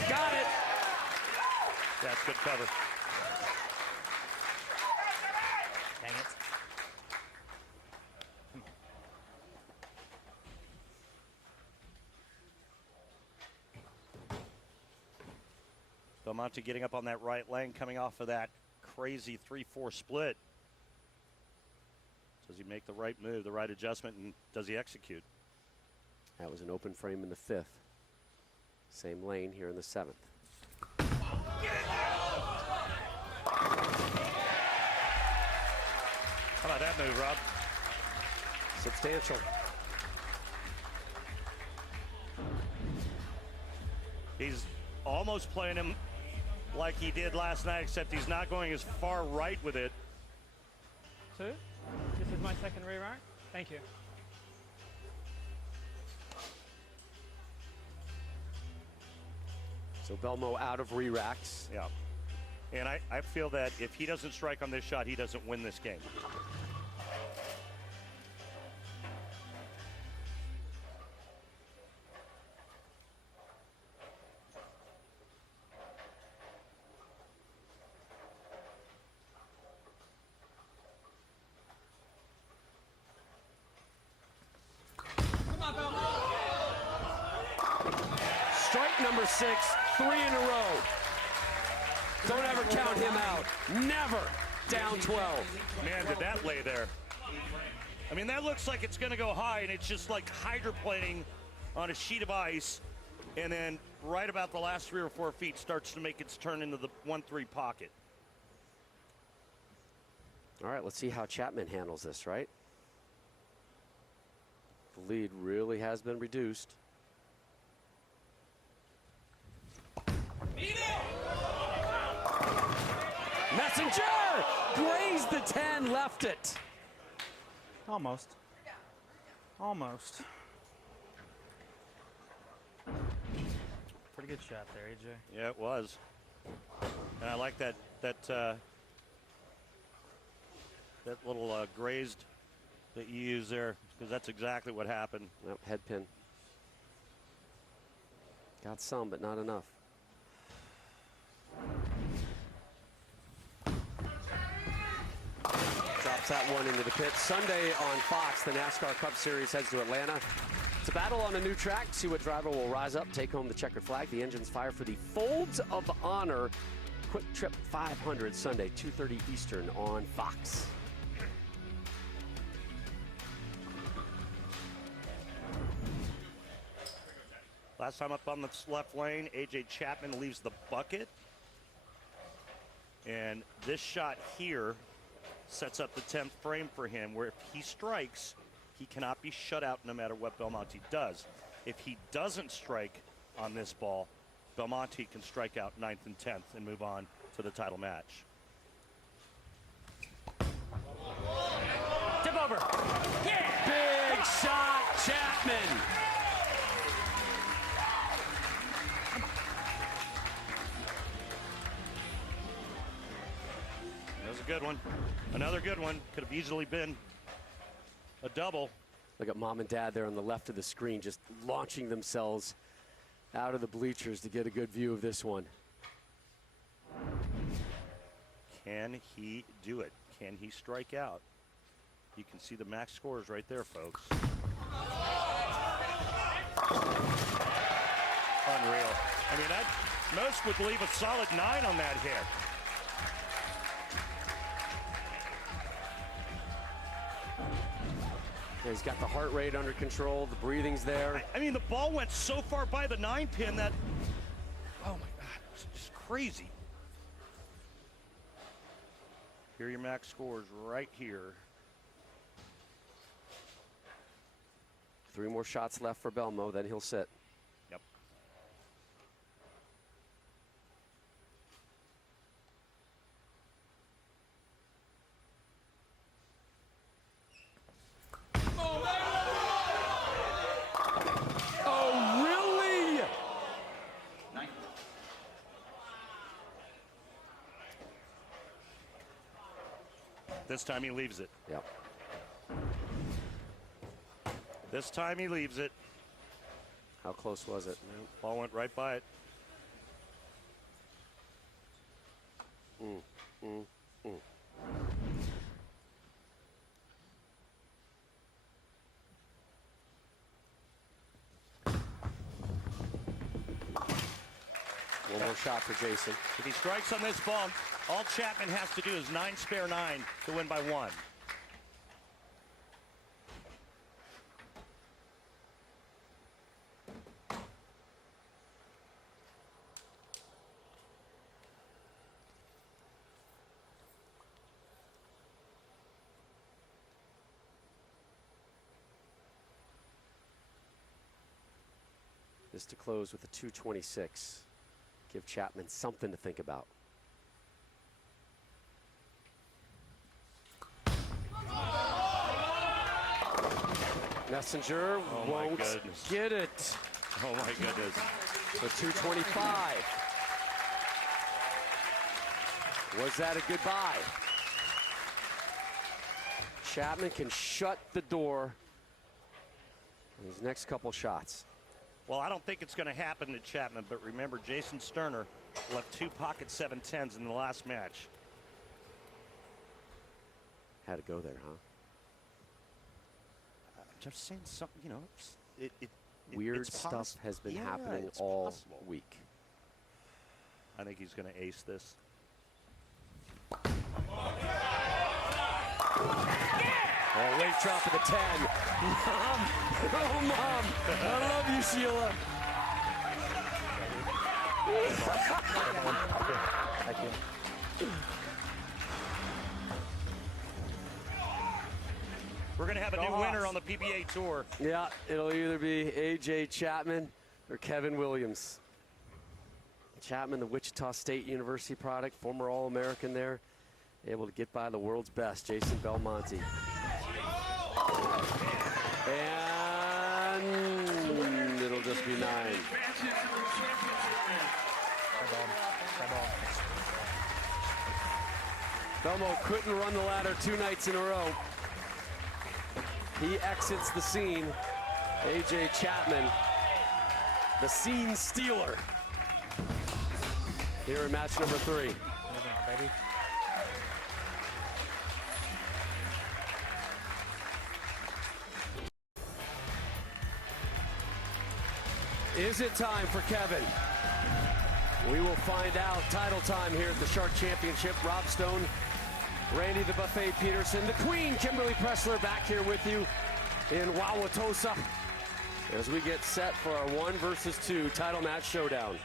Got it. That's good cover. Dang it. Belmonte getting up on that right lane, coming off of that crazy 3-4 split. Does he make the right move, the right adjustment, and does he execute? That was an open frame in the 5th. Same lane here in the 7th. How about that move, Rob? Substantial. He's almost playing him like he did last night, except he's not going as far right with it. 2. This is my second re-rack. Thank you. So Belmo out of re-racks. Yeah. And I feel that if he doesn't strike on this shot, he doesn't win this game. Strike number 6, 3 in a row. Don't ever count him out. Never down 12. Man, did that lay there. I mean, that looks like it's going to go high, and it's just like hydroplaning on a sheet of ice. And then right about the last 3 or 4 feet starts to make its turn into the 1-3 pocket. All right, let's see how Chapman handles this, right? The lead really has been reduced. Messenger! Grazed the 10, left it. Almost. Almost. Pretty good shot there, AJ. Yeah, it was. And I like that little grazed that you use there, because that's exactly what happened. Nope, head pin. Got some, but not enough. Drops that one into the pit. Sunday on Fox, the NASCAR Cup Series heads to Atlanta. It's a battle on a new track. See what driver will rise up, take home the checkered flag. The engines fire for the Folds of Honor Quick Trip 500 Sunday, 2:30 Eastern on Fox. Last time up on the left lane, A.J. Chapman leaves the bucket. And this shot here sets up the 10th frame for him, where if he strikes, he cannot be shut out no matter what Belmonte does. If he doesn't strike on this ball, Belmonte can strike out 9th and 10th and move on to the title match. Tip over. Yeah! Big shot, Chapman. That was a good one. Another good one. Could have easily been a double. Look at mom and dad there on the left of the screen just launching themselves out of the bleachers to get a good view of this one. Can he do it? Can he strike out? You can see the max scores right there, folks. Unreal. I mean, most would leave a solid 9 on that hit. Yeah, he's got the heart rate under control, the breathing's there. I mean, the ball went so far by the 9-pin that, oh my God, it's just crazy. Here are your max scores right here. 3 more shots left for Belmo, then he'll sit. Yep. Oh, really? This time he leaves it. Yep. This time he leaves it. How close was it? Ball went right by it. One more shot for Jason. If he strikes on this ball, all Chapman has to do is 9 spare 9 to win by 1. This to close with a 226. Give Chapman something to think about. Messenger won't get it. Oh my goodness. So 225. Was that a goodbye? Chapman can shut the door on his next couple shots. Well, I don't think it's going to happen to Chapman, but remember, Jason Sterner left 2 pocket 7-10s in the last match. Had to go there, huh? I'm just saying something, you know, Weird it's stuff has been yeah, happening it's all possible. week. I think he's going to ace this. Oh, late drop of the 10. Mom! Oh, Mom! I love you, Sheila. Thank you. We're going to have a new winner on the PBA Tour. Yeah, it'll either be A.J. Chapman or Kevin Williams. Chapman, the Wichita State University product, former All-American there, able to get by the world's best, Jason Belmonte. And it'll just be 9. Belmo couldn't run the ladder 2 nights in a row. He exits the scene. A.J. Chapman, the scene stealer. Here in match number 3. Baby. Is it time for Kevin? We will find out. Title time here at the Shark Championship. Rob Stone, Randy the Buffet Peterson, the Queen, Kimberly Pressler, back here with you in Wauwatosa. as we get set for our 1 versus 2 title match showdown.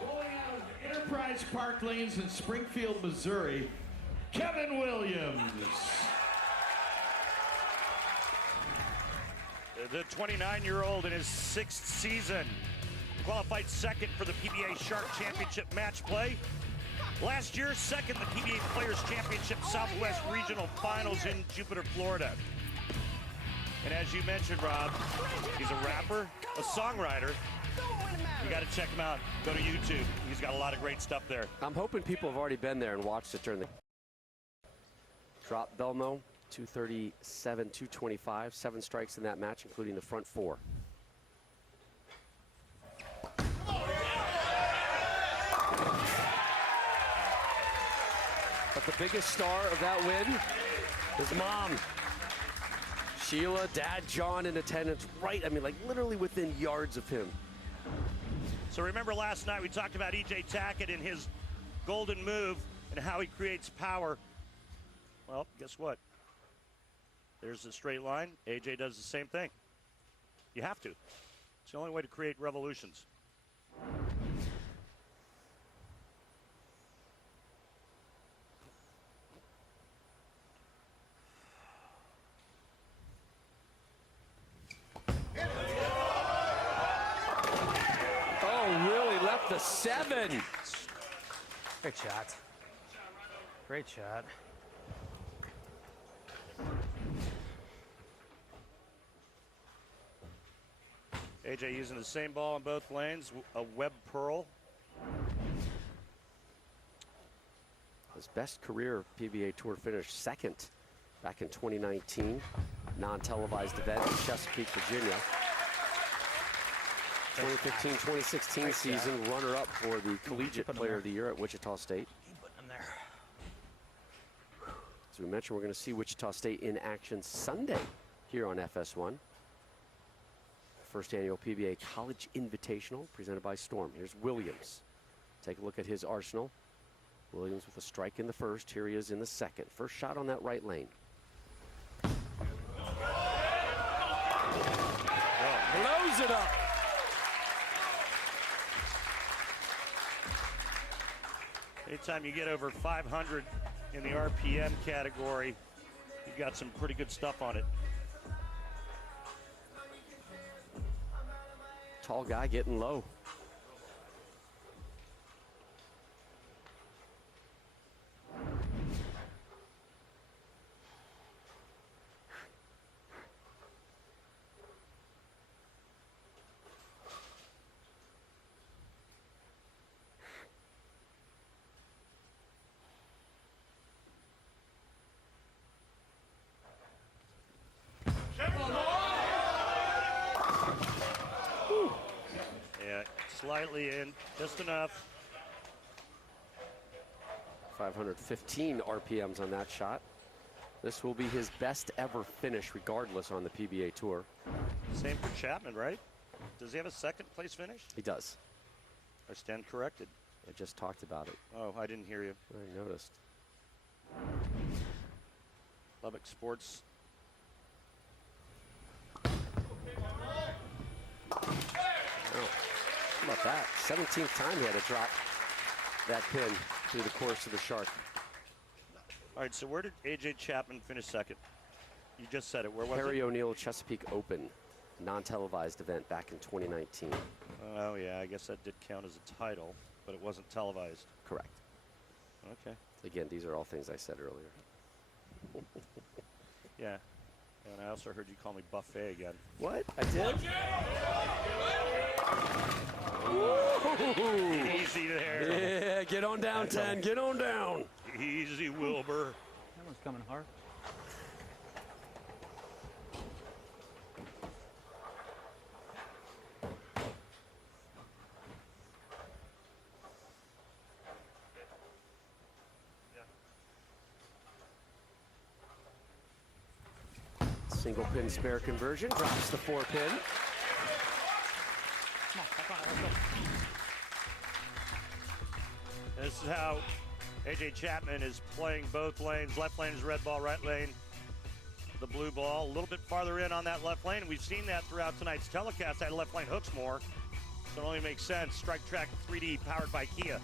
Bowling out of Enterprise Park Lanes in Springfield, Missouri, Kevin Williams. The 29-year-old in his 6th season qualified second for the PBA Shark Championship match play. Last year, second the PBA Players Championship Southwest Regional Finals in Jupiter, Florida. And as you mentioned, Rob, he's a rapper, a songwriter. You got to check him out. Go to YouTube. He's got a lot of great stuff there. I'm hoping people have already been there and watched it during the drop. Belmo, 237, 225, 7 strikes in that match, including the front 4. But the biggest star of that win is Mom. Sheila, Dad, John in attendance, right, I mean, like literally within yards of him. So remember last night we talked about E.J. Tackett and his golden move and how he creates power. Well, guess what? There's the straight line. A.J. does the same thing. You have to. It's the only way to create revolutions. The 7. Great shot. Great shot. AJ using the same ball in both lanes, a web pearl. His best career PBA Tour finish, 2nd back in 2019, non-televised event in Chesapeake, Virginia. 2015-2016 season, runner-up for the Collegiate Player of the Year at Wichita State. Keep putting them there. As we mentioned, we're going to see Wichita State in action Sunday here on FS1. First annual PBA College Invitational presented by Storm. Here's Williams. Take a look at his arsenal. Williams with a strike in the first. Here he is in the second. First shot on that right lane. Blows it up. Anytime you get over 500 in the RPM category, you've got some pretty good stuff on it. Tall guy getting low. Slightly in, just enough. 515 RPMs on that shot. This will be his best ever finish regardless on the PBA Tour. Same for Chapman, right? Does he have a 2nd place finish? He does. I stand corrected. I just talked about it. Oh, I didn't hear you. I noticed. Lubbock Sports. Oh. How about that? 17th time he had to drop that pin through the course of the Shark. All right, so where did A.J. Chapman finish 2nd? You just said it. Where was Harry it? O'Neill Chesapeake Open, non-televised event back in 2019. Oh, yeah, I guess that did count as a title, but it wasn't televised. Correct. Okay. Again, these are all things I said earlier. Yeah. And I also heard you call me buffet again. What? I did? Easy there. Yeah, get on down, 10. Get on down. Easy, Wilbur. That one's coming hard. Single pin spare conversion, drops the 4 pin. Come on, back on it, let's go. This is how A.J. Chapman is playing both lanes. Left lane is red ball, right lane The blue ball a little bit farther in on that left lane. We've seen that throughout tonight's telecast. That left lane hooks more. So it only makes sense. Strike Track 3D powered by Kia.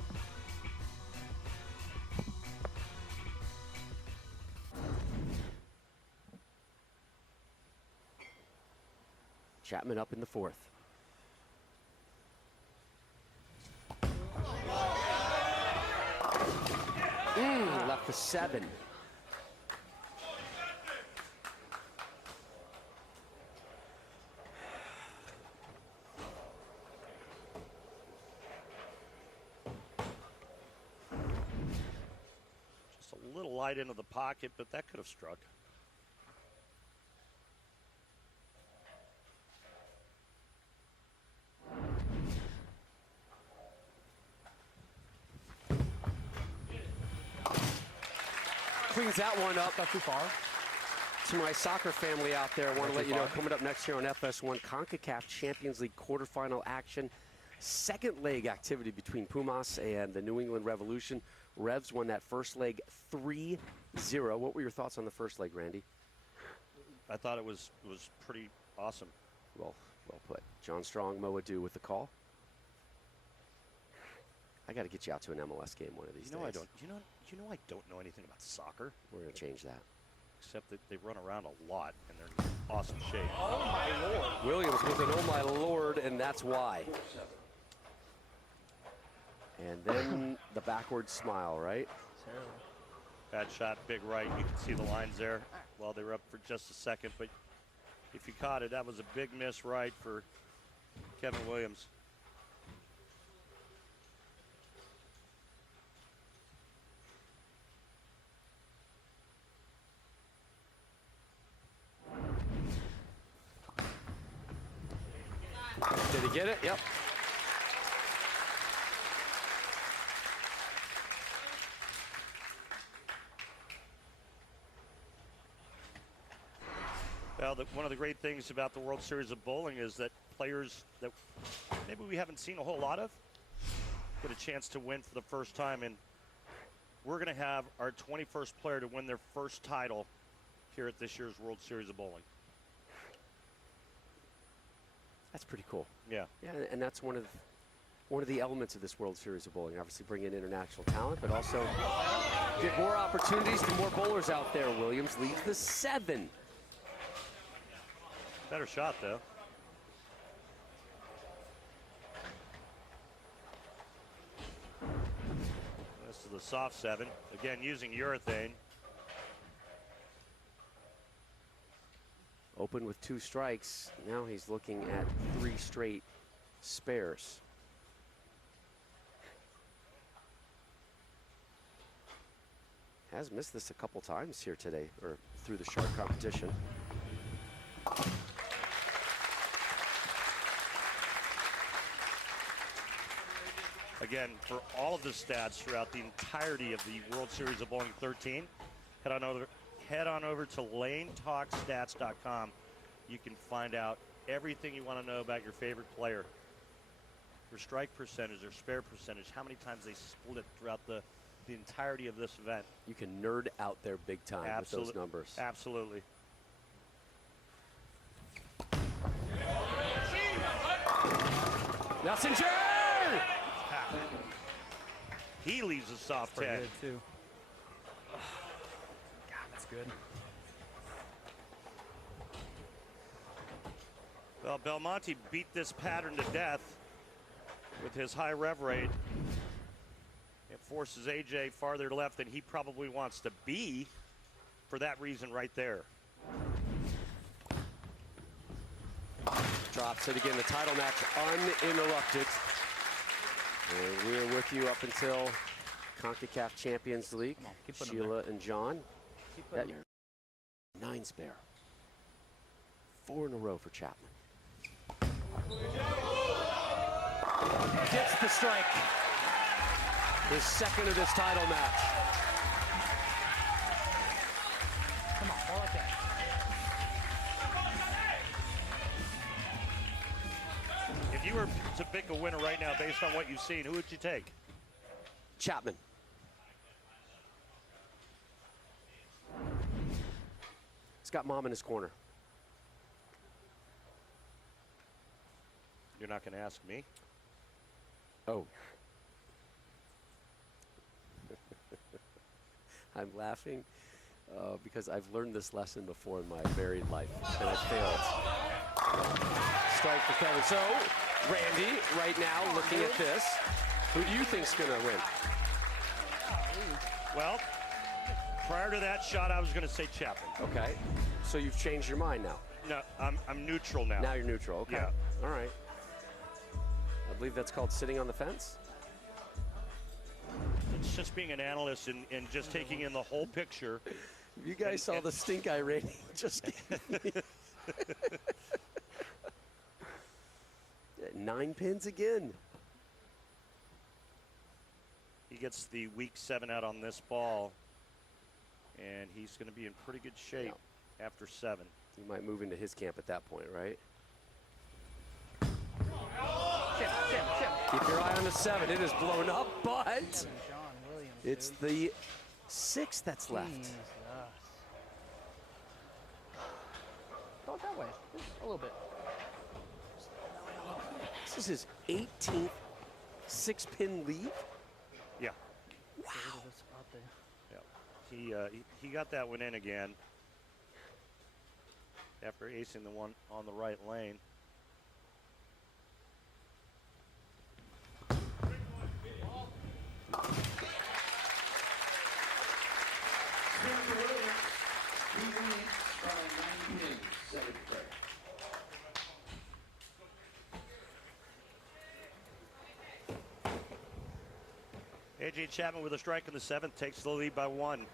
Chapman up in the fourth. Left the 7. Just a little light into the pocket, but that could have struck. Cleans that one up. Not too far. To my soccer family out there, I want to let you know, coming up next year on FS1, CONCACAF Champions League quarterfinal action. Second leg activity between Pumas and the New England Revolution. Revs won that first leg 3-0. What were your thoughts on the first leg, Randy? I thought it was pretty awesome. Well put. John Strong, Mo Adu with the call. I got to get you out to an MLS game one of these days. I don't. You know I don't know anything about soccer. We're going to change that. Except that they run around a lot and they're in awesome shape. Oh, my Lord. Williams with an oh my Lord, and that's why. And then the backward smile, right? Bad shot, big right. You can see the lines there. Well, they were up for just a second, but if you caught it, that was a big miss right for Kevin Williams. Did he get it? Yep. Well, one of the great things about the World Series of Bowling is that players that maybe we haven't seen a whole lot of get a chance to win for the first time. And we're going to have our 21st player to win their first title here at this year's World Series of Bowling. That's pretty cool. Yeah. Yeah, and that's one of the elements of this World Series of Bowling. Obviously bring in international talent, but also get more opportunities to more bowlers out there. Williams leads the 7. Better shot, though. This is the soft 7. Again, using urethane. Open with 2 strikes. Now he's looking at 3 straight spares. Has missed this a couple times here today, or through the sharp competition. Again, for all of the stats throughout the entirety of the World Series of Bowling 13, head on over to lanetalkstats.com. You can find out everything you want to know about your favorite player. Their strike percentage, their spare percentage, how many times they split throughout the entirety of this event. You can nerd out there big time with those numbers. Absolutely. Messenger! He leaves a soft 10. Pretty good, too. God, that's good. Well, Belmonte beat this pattern to death with his high rev rate. It forces AJ farther left than he probably wants to be for that reason right there. Drops it again, the title match uninterrupted. And we're with you up until CONCACAF Champions League. Sheila and John. That 9 spare. 4 in a row for Chapman. Gets the strike. His second of this title match. Come on, ball like that. If you were to pick a winner right now based on what you've seen, who would you take? Chapman. He's got mom in his corner. You're not going to ask me? Oh. I'm laughing because I've learned this lesson before in my married life, and I failed. Strike for Kevin. So, Randy, right now, looking at this, who do you think's going to win? Well, prior to that shot, I was going to say Chapman. Okay. So you've changed your mind now? No, I'm neutral now. Now you're neutral. Okay. Yeah. All right. I believe that's called sitting on the fence. It's just being an analyst and just taking in the whole picture. You guys saw the stink eye Randy just gave me. 9 pins again. He gets the weak 7 out on this ball, and he's going to be in pretty good shape after 7. He might move into his camp at that point, right? Keep your eye on the 7. It is blown up, but it's the 6 that's left. Go that way. Just a little bit. This is his 18th 6-pin lead. Yeah. Wow. Yeah. He got that one in again after acing the one on the right lane. A.J. Chapman with a strike in the 7th takes the lead by 1.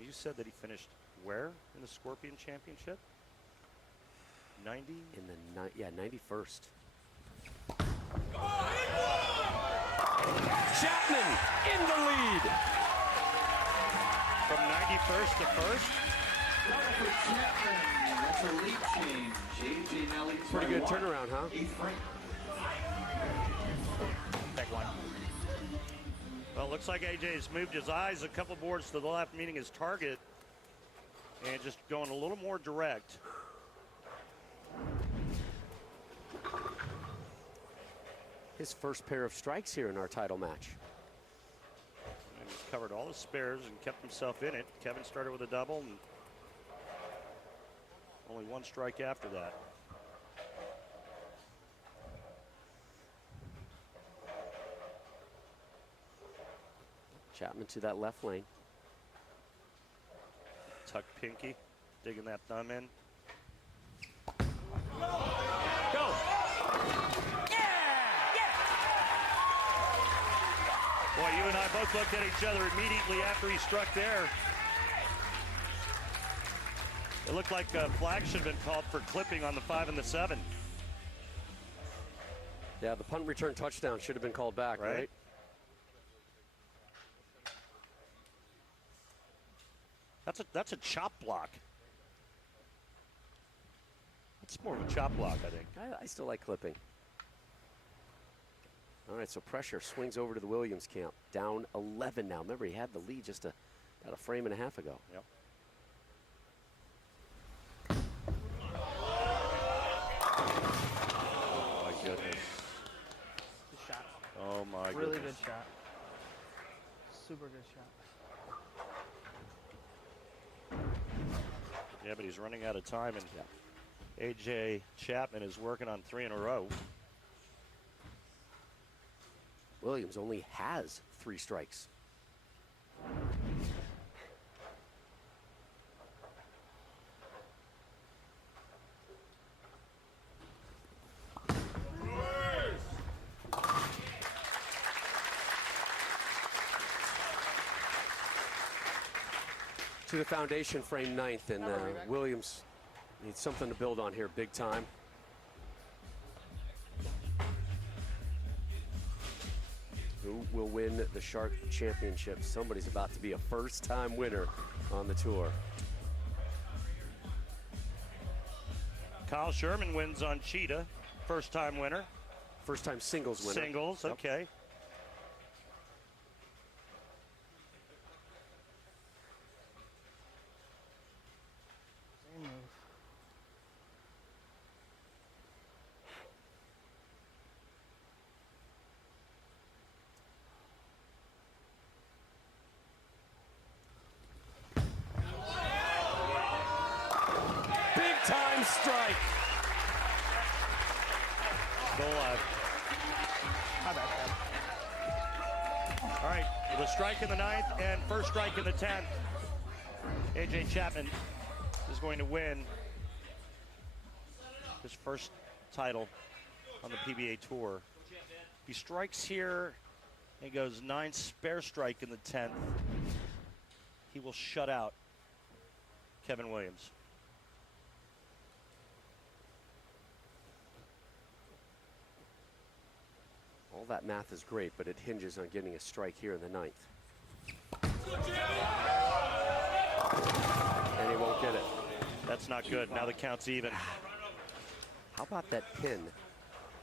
You said that he finished where in the Scorpion Championship? 90? In the 91st. Chapman in the lead. From 91st to 1st? That's a lead change. AJ now leads Pretty by good 1. turnaround, huh? 8th rank. Back one. Well, it looks like AJ's moved his eyes a couple boards to the left, meaning his target, and just going a little more direct. His first pair of strikes here in our title match. And he's covered all the spares and kept himself in it. Kevin started with a double, and only 1 strike after that. Chapman to that left lane. Tuck pinky, digging that thumb in. Go! Boy, you and I both looked at each other immediately after he struck there. It looked like a flag should have been called for clipping on the 5 and the 7. Yeah, the punt return touchdown should have been called back, right? That's a chop block. That's more of a chop block, I think. I still like clipping. All right, so pressure swings over to the Williams camp. Down 11 now. Remember, he had the lead just about a frame and a half ago. Yep. Oh, my goodness. Good shot. Oh, my goodness. Really good shot. Super good shot. Yeah, but he's running out of time, and A.J. Chapman is working on 3 in a row. Williams only has 3 strikes. To the foundation frame 9th, and Williams needs something to build on here big time. Who will win the Shark Championship? Somebody's about to be a first-time winner on the tour. Kyle Sherman wins on Cheetah, first-time winner. First-time singles winner. Singles, Yep. okay. Same move. Big-time strike. Still alive. My bad, Kev. All right, with a strike in the 9th and first strike in the 10th, A.J. Chapman is going to win his first title on the PBA Tour. He strikes here and goes 9 spare strike in the 10th. He will shut out Kevin Williams. All that math is great, but it hinges on getting a strike here in the 9th. And he won't get it. That's not good. Now the count's even. How about that pin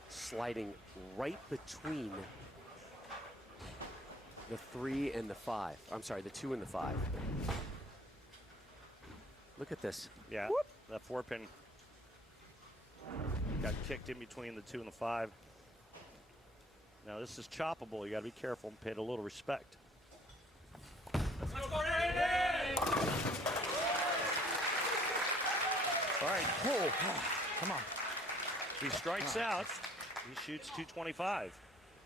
sliding right between the 3 and the 5? I'm sorry, the 2 and the 5. Look at this. Yeah, that 4 pin got kicked in between the 2 and the 5. Now this is choppable. You got to be careful and pay it a little respect. All right. Oh, come on. He strikes out. He shoots 225.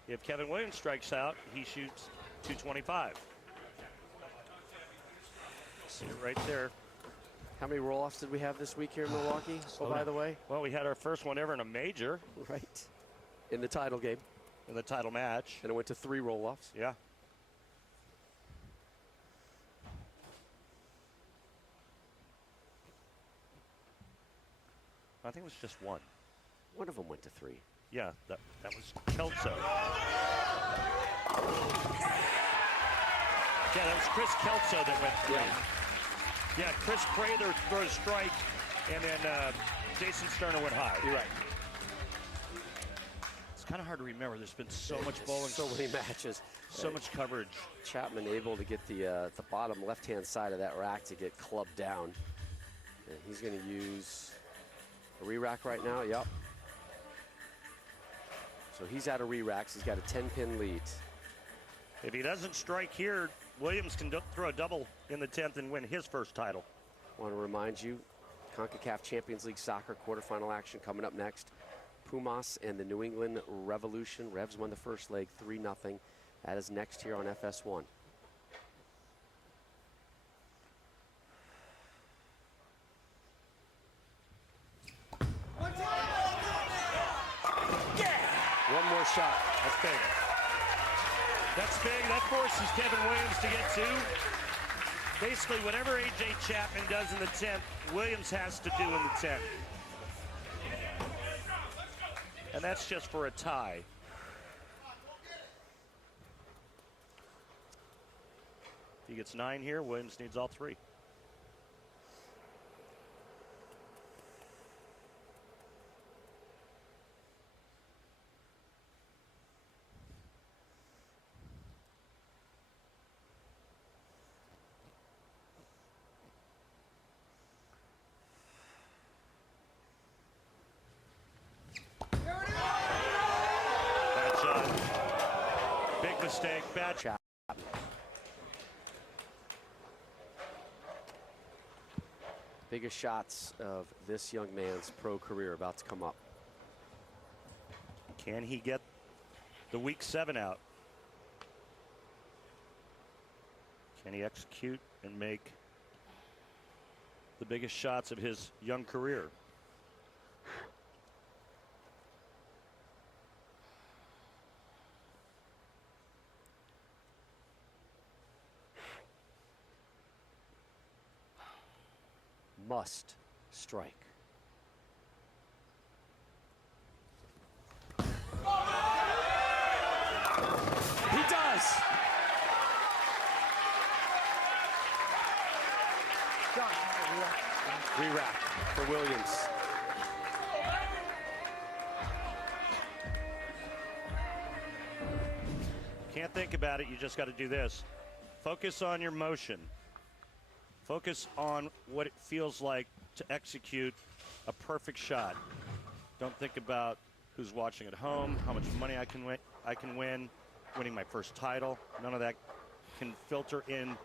If Kevin Williams strikes out, he shoots 225. See it right there. How many roll-offs did we have this week here in Milwaukee? Oh, by the way. Well, we had our first one ever in a major. Right. In the title game. In the title match. And it went to 3 roll-offs. Yeah. I think it was just 1. One of them went to 3. Yeah, that was Kelso. Yeah, that was Chris Kelso that went 3. Yeah, Chris Prather throws strike, and then Jason Sterner went high. You're right. It's kind of hard to remember. There's been so much bowling, so many matches, so much coverage. Chapman able to get the bottom left-hand side of that rack to get clubbed down. And he's going to use a re-rack right now. Yep. So he's out of re-racks. He's got a 10-pin lead. If he doesn't strike here, Williams can throw a double in the 10th and win his first title. Want to remind you, CONCACAF Champions League soccer quarterfinal action coming up next. Pumas and the New England Revolution. Revs won the first leg 3-0. That is next here on FS1. One more shot. That's big. That's big. That forces Kevin Williams to get 2. Basically, whatever A.J. Chapman does in the 10th, Williams has to do in the 10th. And that's just for a tie. If he gets 9 here, Williams needs all 3. Mistake, bad shot. Biggest shots of this young man's pro career about to come up. Can he get the week 7 out? Can he execute and make the biggest shots of his young career? Must strike. He does. Re-rack for Williams. think about it, you just got to do this. Focus on your motion. Focus on what it feels like to execute a perfect shot. Don't think about who's watching at home, how much money I can win, winning my first title. None of that can filter in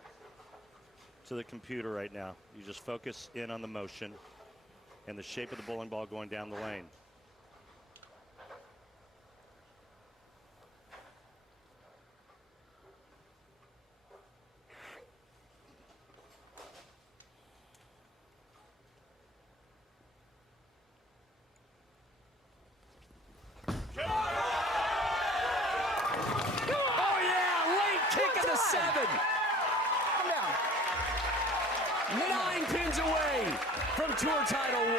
to the computer right now. You just focus in on the motion and the shape of the bowling ball going down the lane. Seven. Come down. 9 pins away from Tour Title 1.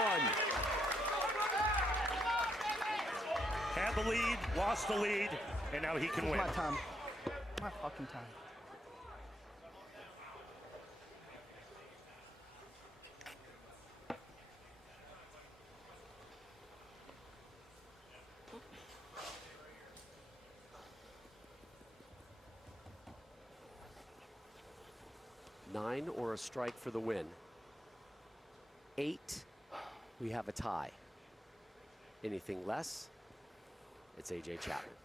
Had the lead, lost the lead, and now he can win. My time. My fucking time. Nine or a strike for the win. 8, we have a tie. Anything less, it's A.J. Chapman.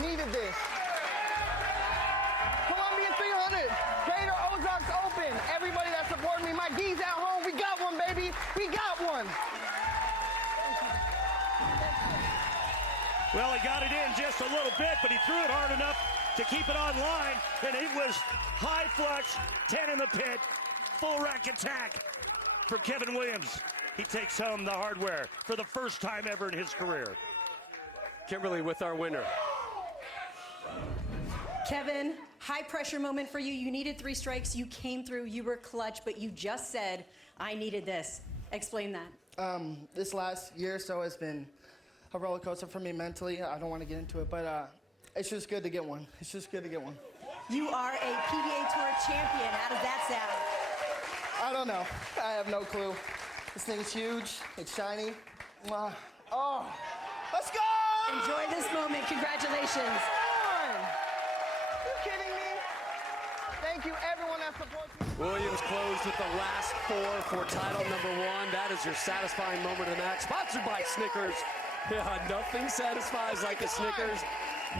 Needed this. Colombian 300, Greater Ozarks Open. Everybody that supported me, my D's at home, we got one, baby. We got one. Well, he got it in just a little bit, but he threw it hard enough to keep it on line, and it was high flush, 10 in the pit, full rack attack for Kevin Williams. He takes home the hardware for the first time ever in his career. Kimberly with our winner. Kevin, high pressure moment for you. You needed 3 strikes. You came through. You were clutch, but you just said, I needed this. Explain that. This last year or so has been a roller coaster for me mentally. I don't want to get into it, but it's just good to get one. It's just good to get one. You are a PBA Tour champion. How does that sound? I don't know. I have no clue. This thing's huge. It's shiny. Oh, let's go! Enjoy this moment. Congratulations. Are you kidding me? Thank you, everyone that supports me. Williams closed with the last 4 for title number 1. That is your satisfying moment of the match. Sponsored by Snickers. Yeah, nothing satisfies like a Snickers.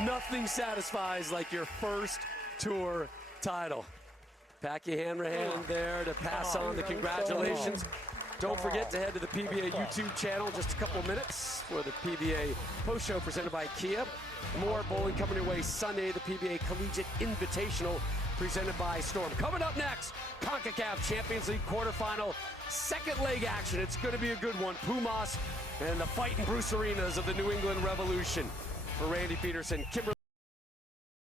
Nothing satisfies like your first tour title. Pack your hand there to pass on the congratulations. Don't forget to head to the PBA YouTube channel in just a couple minutes for the PBA post show presented by Kia. More bowling coming your way Sunday, the PBA Collegiate Invitational presented by Storm. Coming up next, CONCACAF Champions League quarterfinal, second leg action. It's going to be a good one. Pumas and the fighting Bruce Arenas of the New England Revolution. For Randy Peterson, Kimberly.